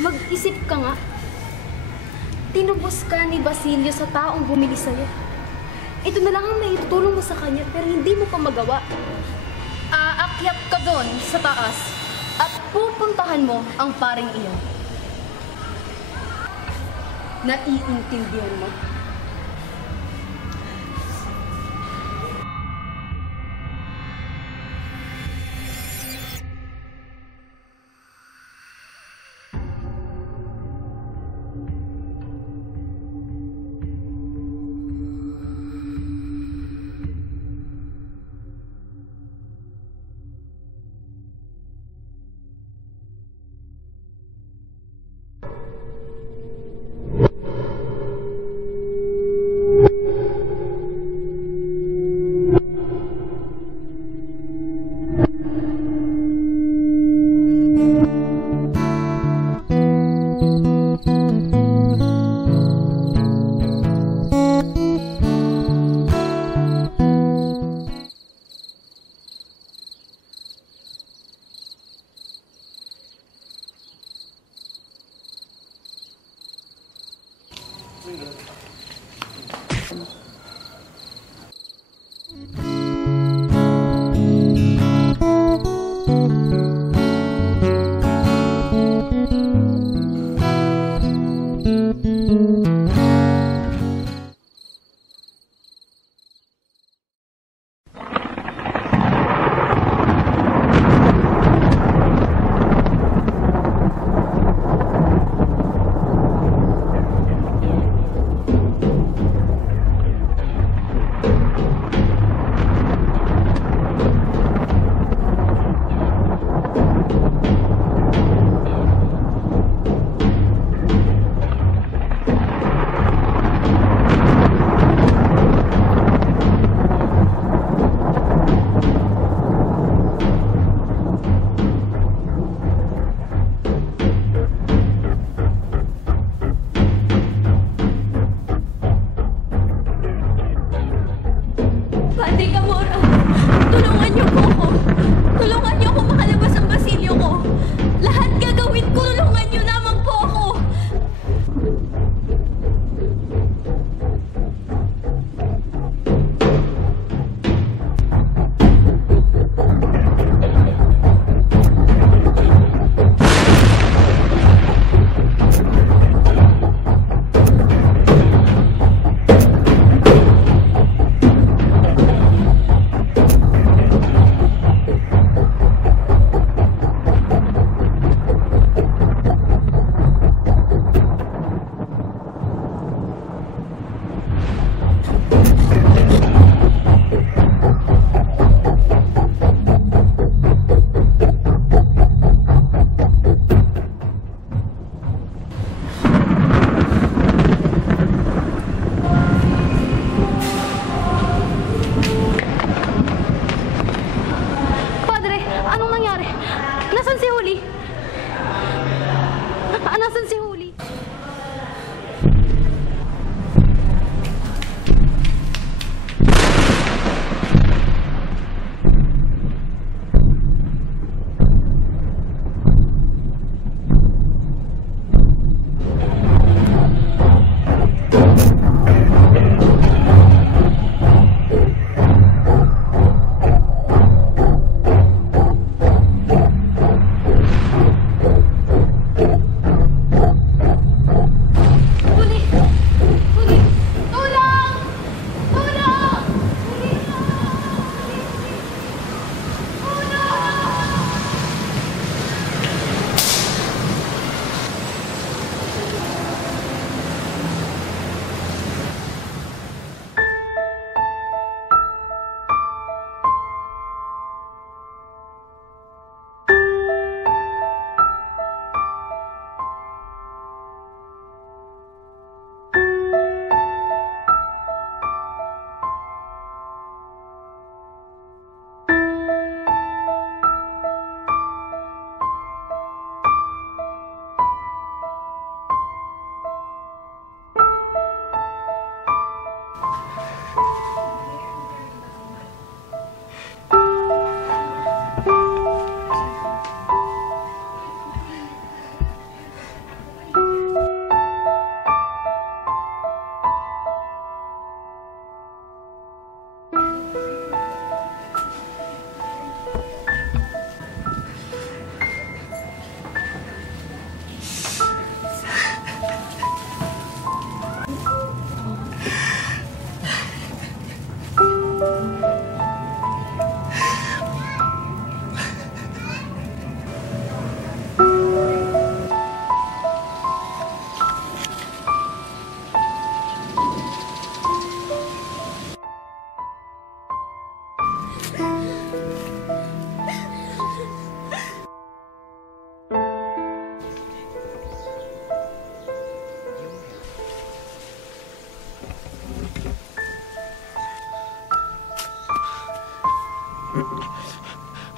Mag-isip ka nga. Tinubos ka ni Basilio sa taong bumili sa'yo. Ito na lang ang maitutulong mo sa kanya pero hindi mo pa magawa. Aakyat ka doon sa taas at pupuntahan mo ang paring iyon. Naiintindihan mo? Padre Camorra, tulungan niyo po ako. Tulungan niyo ako makalabas ang Basilio ko. Lahat gagawin ko, tulungan niyo lamang po ako. Nasaan si Huli?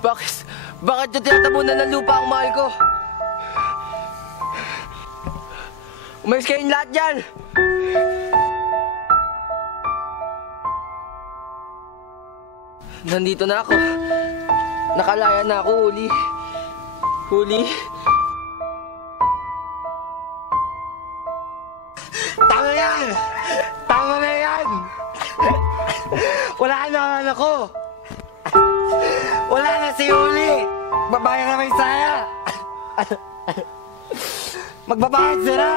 Bakit nyo tinatabunan ng lupa ang mahal ko? Umalis kayong lahat dyan! Nandito na ako. Nakalaya na ako, Huli. Huli? Tama yan! Tama na yan! Wala na ang anak ko! Wala na si Huli! Babayang na may saya! Magbabayad sila!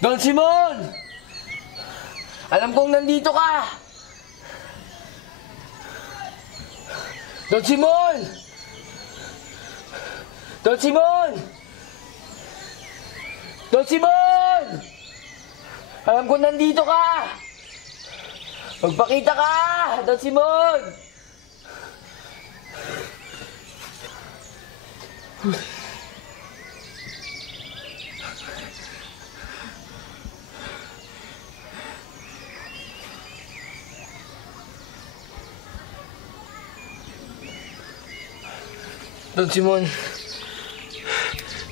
Don Simon! Alam kong nandito ka! Don Simon! Don Simon! Don Simon! Alam kong nandito ka! Magpakita ka! Don Simon! Don Simon,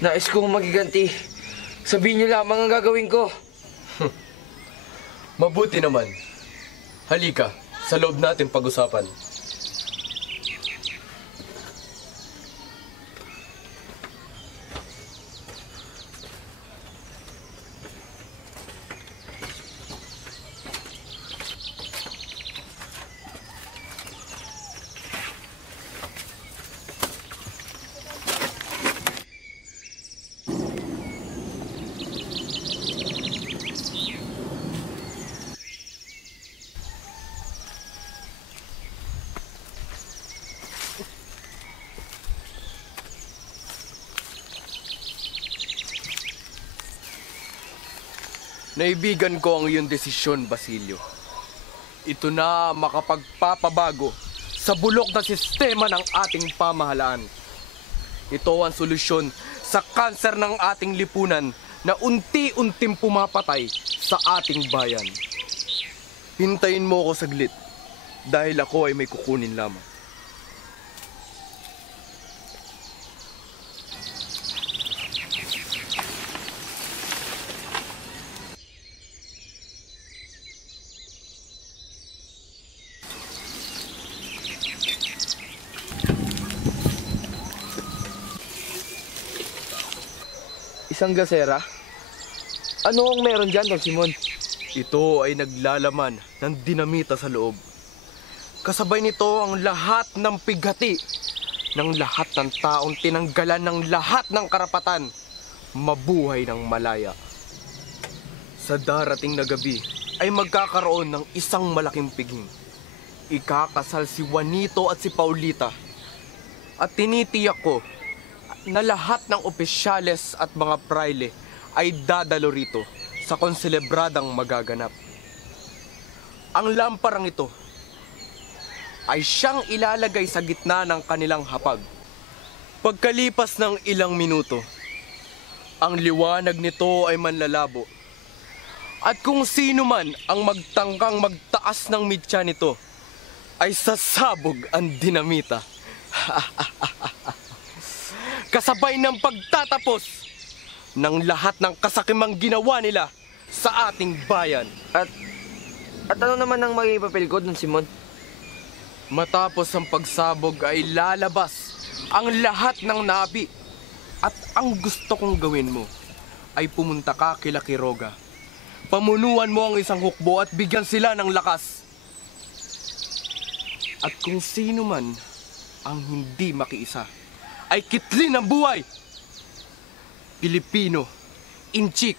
nais kong magiganti. Sabihin niyo lamang ang gagawin ko. Mabuti naman. Halika, sa loob natin pag-usapan. Naibigan ko ang iyong desisyon, Basilio. Ito na makapagpapabago sa bulok na sistema ng ating pamahalaan. Ito ang solusyon sa kanser ng ating lipunan na unti-unting pumapatay sa ating bayan. Hintayin mo ako saglit dahil ako ay may kukunin lamang. Isang gasera? Ano ang meron dyan, Don Simon? Ito ay naglalaman ng dinamita sa loob. Kasabay nito ang lahat ng pighati ng lahat ng taong tinanggalan ng lahat ng karapatan mabuhay ng malaya. Sa darating na gabi ay magkakaroon ng isang malaking piging. Ikakasal si Juanito at si Paulita. At tinitiyak ko na lahat ng opisyales at mga praile ay dadalo rito sa konselebradang magaganap. Ang lamparang ito ay siyang ilalagay sa gitna ng kanilang hapag. Pagkalipas ng ilang minuto, ang liwanag nito ay manlalabo. At kung sino man ang magtangkang magtaas ng mitya nito, ay sasabog ang dinamita. Kasabay ng pagtatapos ng lahat ng kasakimang ginawa nila sa ating bayan. At ano naman ang magiging papel ko, Don Simon? Matapos ang pagsabog ay lalabas ang lahat ng nabi. At ang gusto kong gawin mo ay pumunta ka kila Quiroga. Pamunuan mo ang isang hukbo at bigyan sila ng lakas. At kung sino man ang hindi makiisa, ay kitlin ang buhay. Pilipino, Inchik,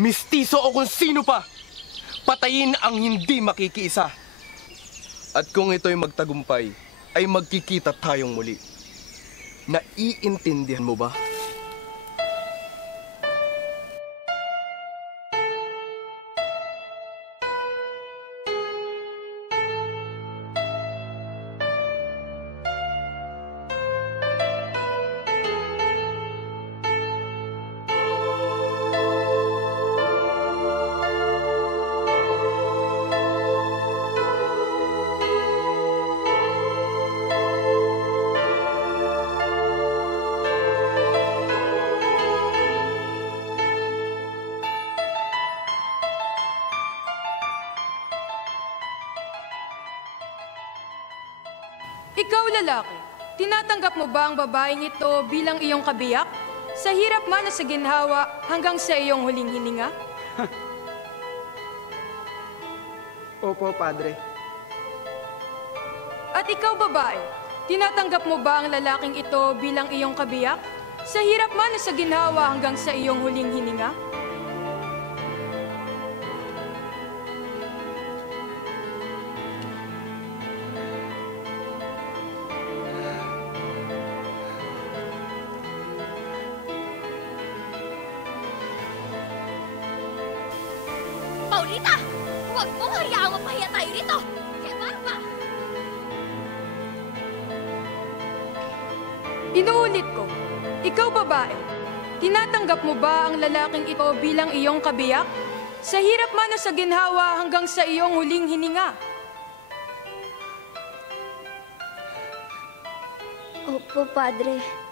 Mistiso o kung sino pa, patayin ang hindi makikiisa. At kung ito'y magtagumpay, ay magkikita tayong muli. Naiintindihan mo ba? Ikaw lalaki, tinatanggap mo ba ang babaeng ito bilang iyong kabiyak? Sa hirap man o sa ginhawa hanggang sa iyong huling hininga? Opo, Padre. At ikaw babae, tinatanggap mo ba ang lalaking ito bilang iyong kabiyak? Sa hirap man o sa ginhawa hanggang sa iyong huling hininga? Paulita! Huwag mong hayaang mapahiya tayo rito! Kaya Barba! Inuulit ko, ikaw babae, tinatanggap mo ba ang lalaking ito bilang iyong kabiyak? Sa hirap man o sa ginhawa hanggang sa iyong huling hininga? Opo, Padre.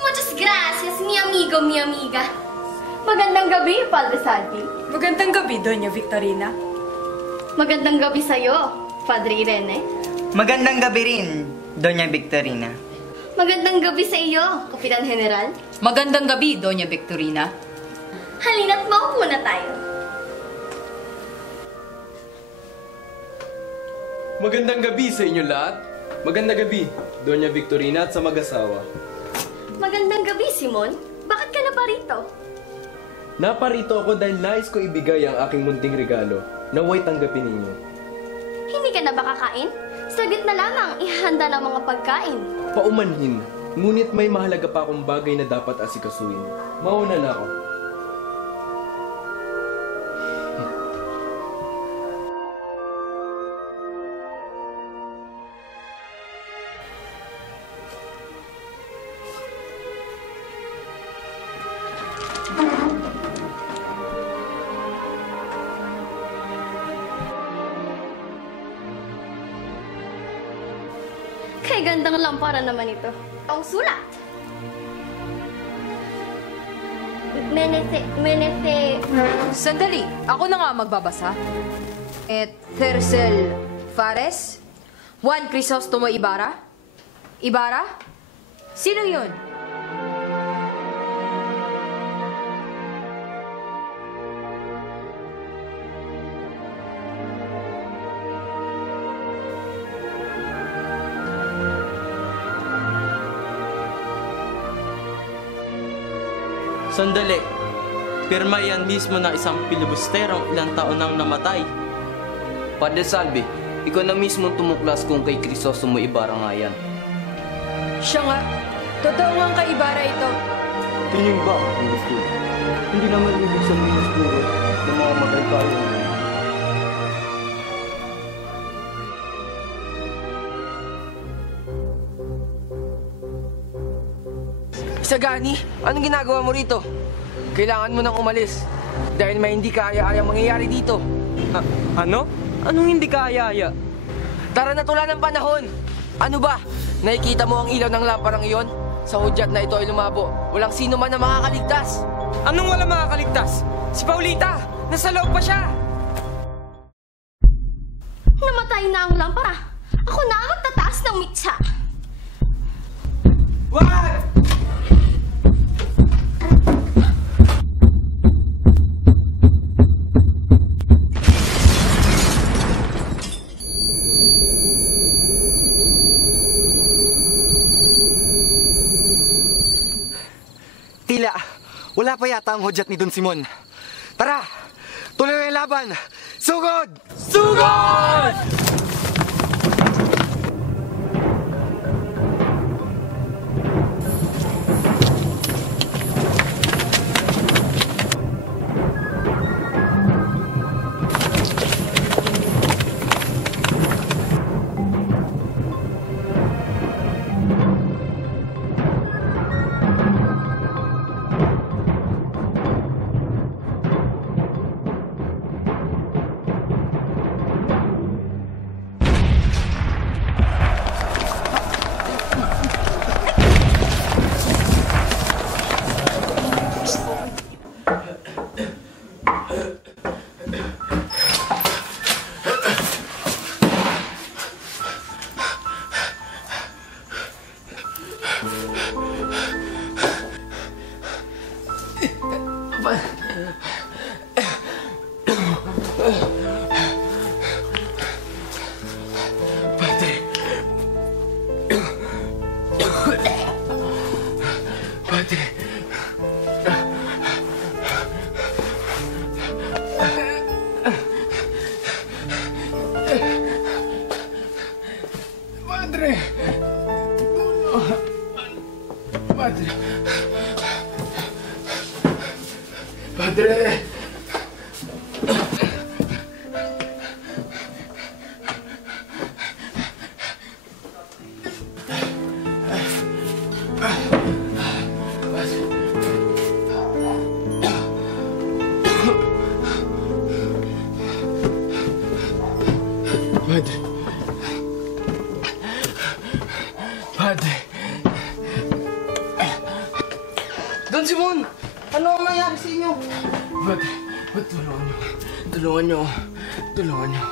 Muchas gracias, mi amigo, mi amiga. Magandang gabi, Padre Salvi. Magandang gabi, Doña Victorina. Magandang gabi sa'yo, Padre Irene. Magandang gabi rin, Doña Victorina. Magandang gabi sa iyo, Kapitan General. Magandang gabi, Doña Victorina. Halina't maupo na tayo. Magandang gabi sa inyo lahat. Magandang gabi, Doña Victorina at sa mag-asawa. Magandang gabi, Simon. Bakit ka na pa rito? Naparito ako dahil nais ko ibigay ang aking munting regalo. Naway tanggapin ninyo. Hindi ka na ba kakain? Saglit na lamang ihanda ng mga pagkain. Paumanhin, ngunit may mahalaga pa akong bagay na dapat asikasuhin. Mauna na ako. Kay gandang lampara naman ito. Ang sulat. Menete. Sandali, ako na nga magbabasa. Tercel Fares, Juan Crisostomo Ibarra. Ibarra? Sino yun? Sandali. Pirma yan mismo na isang pilibusterong ilang taon nang namatay. Padre Salvi, ikaw na mismo tumuklas kung kay Crisostomo Ibarra nga yan. Siya nga. Totoo nga kay Ibarra ito. Tingin ba ang gusto? Hindi naman ibig sabihin siguro na mga matay tayo. Sagani, anong ginagawa mo rito? kailangan mo nang umalis. Dahil may hindi kaaya-ayang mangyayari dito. Ano? Anong hindi kaaya-aya? Tara na, tula ng panahon! Ano ba? Nakikita mo ang ilaw ng lamparang iyon? Sa hudyat na ito ay lumabo. Walang sino man na makakaligtas. Anong wala makakaligtas? Si Paulita! Nasa loob pa siya! Namatay na ang lampara. Ako na ang magtataas ng mitsa. Wag! Tila, wala pa yata ang hudyat ni Don Simon. Tara, tuloy ang laban! Sugod! Sugod! Padre! Padre! Padre! Don Simon! Ano ang nangyari sa inyo? Padre, tulungan niyo. Tulungan niyo. Tulungan niyo.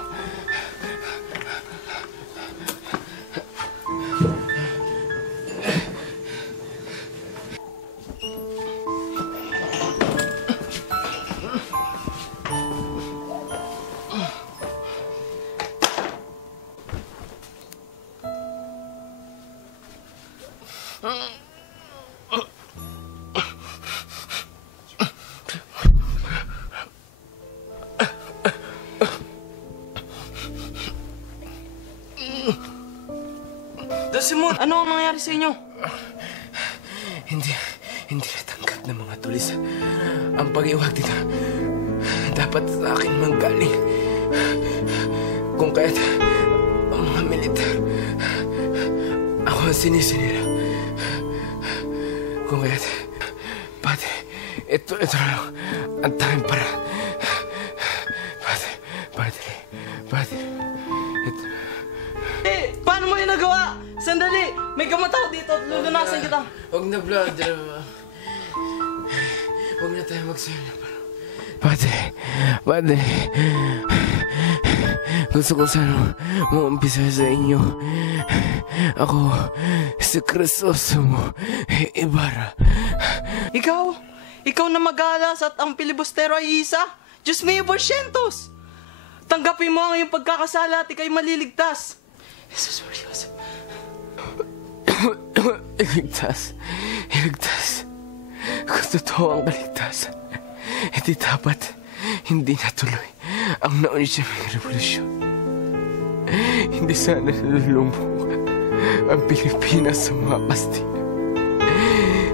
Don Simon, ano ang nangyari sa inyo? Hindi natanggap ng mga tulis. Ang pag-iwag dito, dapat sa akin manggaling. Kung kaya't ang mga militar, ako ang sinisinira. Kung kaya't, Padre, ito lang ang tanging para. Padre, ito. Paano mo yung nagawa? Sandali! May gamataw dito at lulunasan kita. Huwag na, brother. Huwag na tayo magsayo. Padre. Gusto ko sana mag-umpisa sa inyo. Ako, si Crisostomo Ibarra. Ikaw na mag-aalas at ang pilibustero ay isa? Diyos mío, porsyentos! Tanggapin mo ang iyong pagkakasala at ikaw'y maliligtas. Jesus, Dios. Iligtas. Kung totoo ang kaligtasan, di dapat hindi natuloy ang naunsyaming revolusyon. Hindi sana nalulumog ang Pilipinas sa mga Kastila.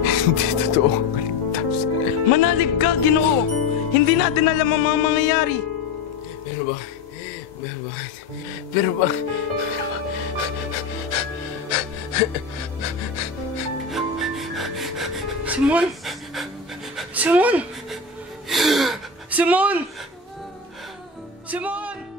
Hindi totoo ang kaligtasan. Manalig ka, Ginoo! Hindi natin alam ang mga mangyayari. Pero bakit? Simon! Simon! Simon! Simon!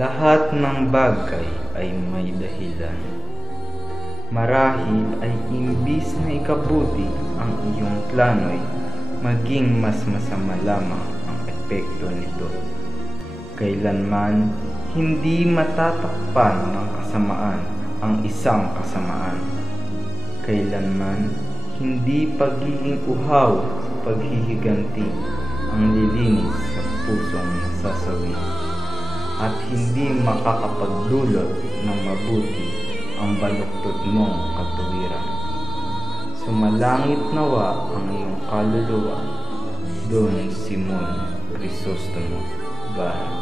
Lahat ng bagay ay may dahilan. Marahil ay imbis na ikabuti ang iyong plano'y maging mas masama lamang ang epekto nito. Kailanman hindi matatakpan ng kasamaan ang isang kasamaan. Kailanman hindi pagiging uhaw sa paghihiganti ang lilinis sa pusong nasasawi. At hindi makakapagdulot ng mabuti ang baluktot mong katuwiran. Sumalangit nawa ang iyong kaluluwa, Don Simon Crisostomo Bara.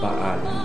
Paalam.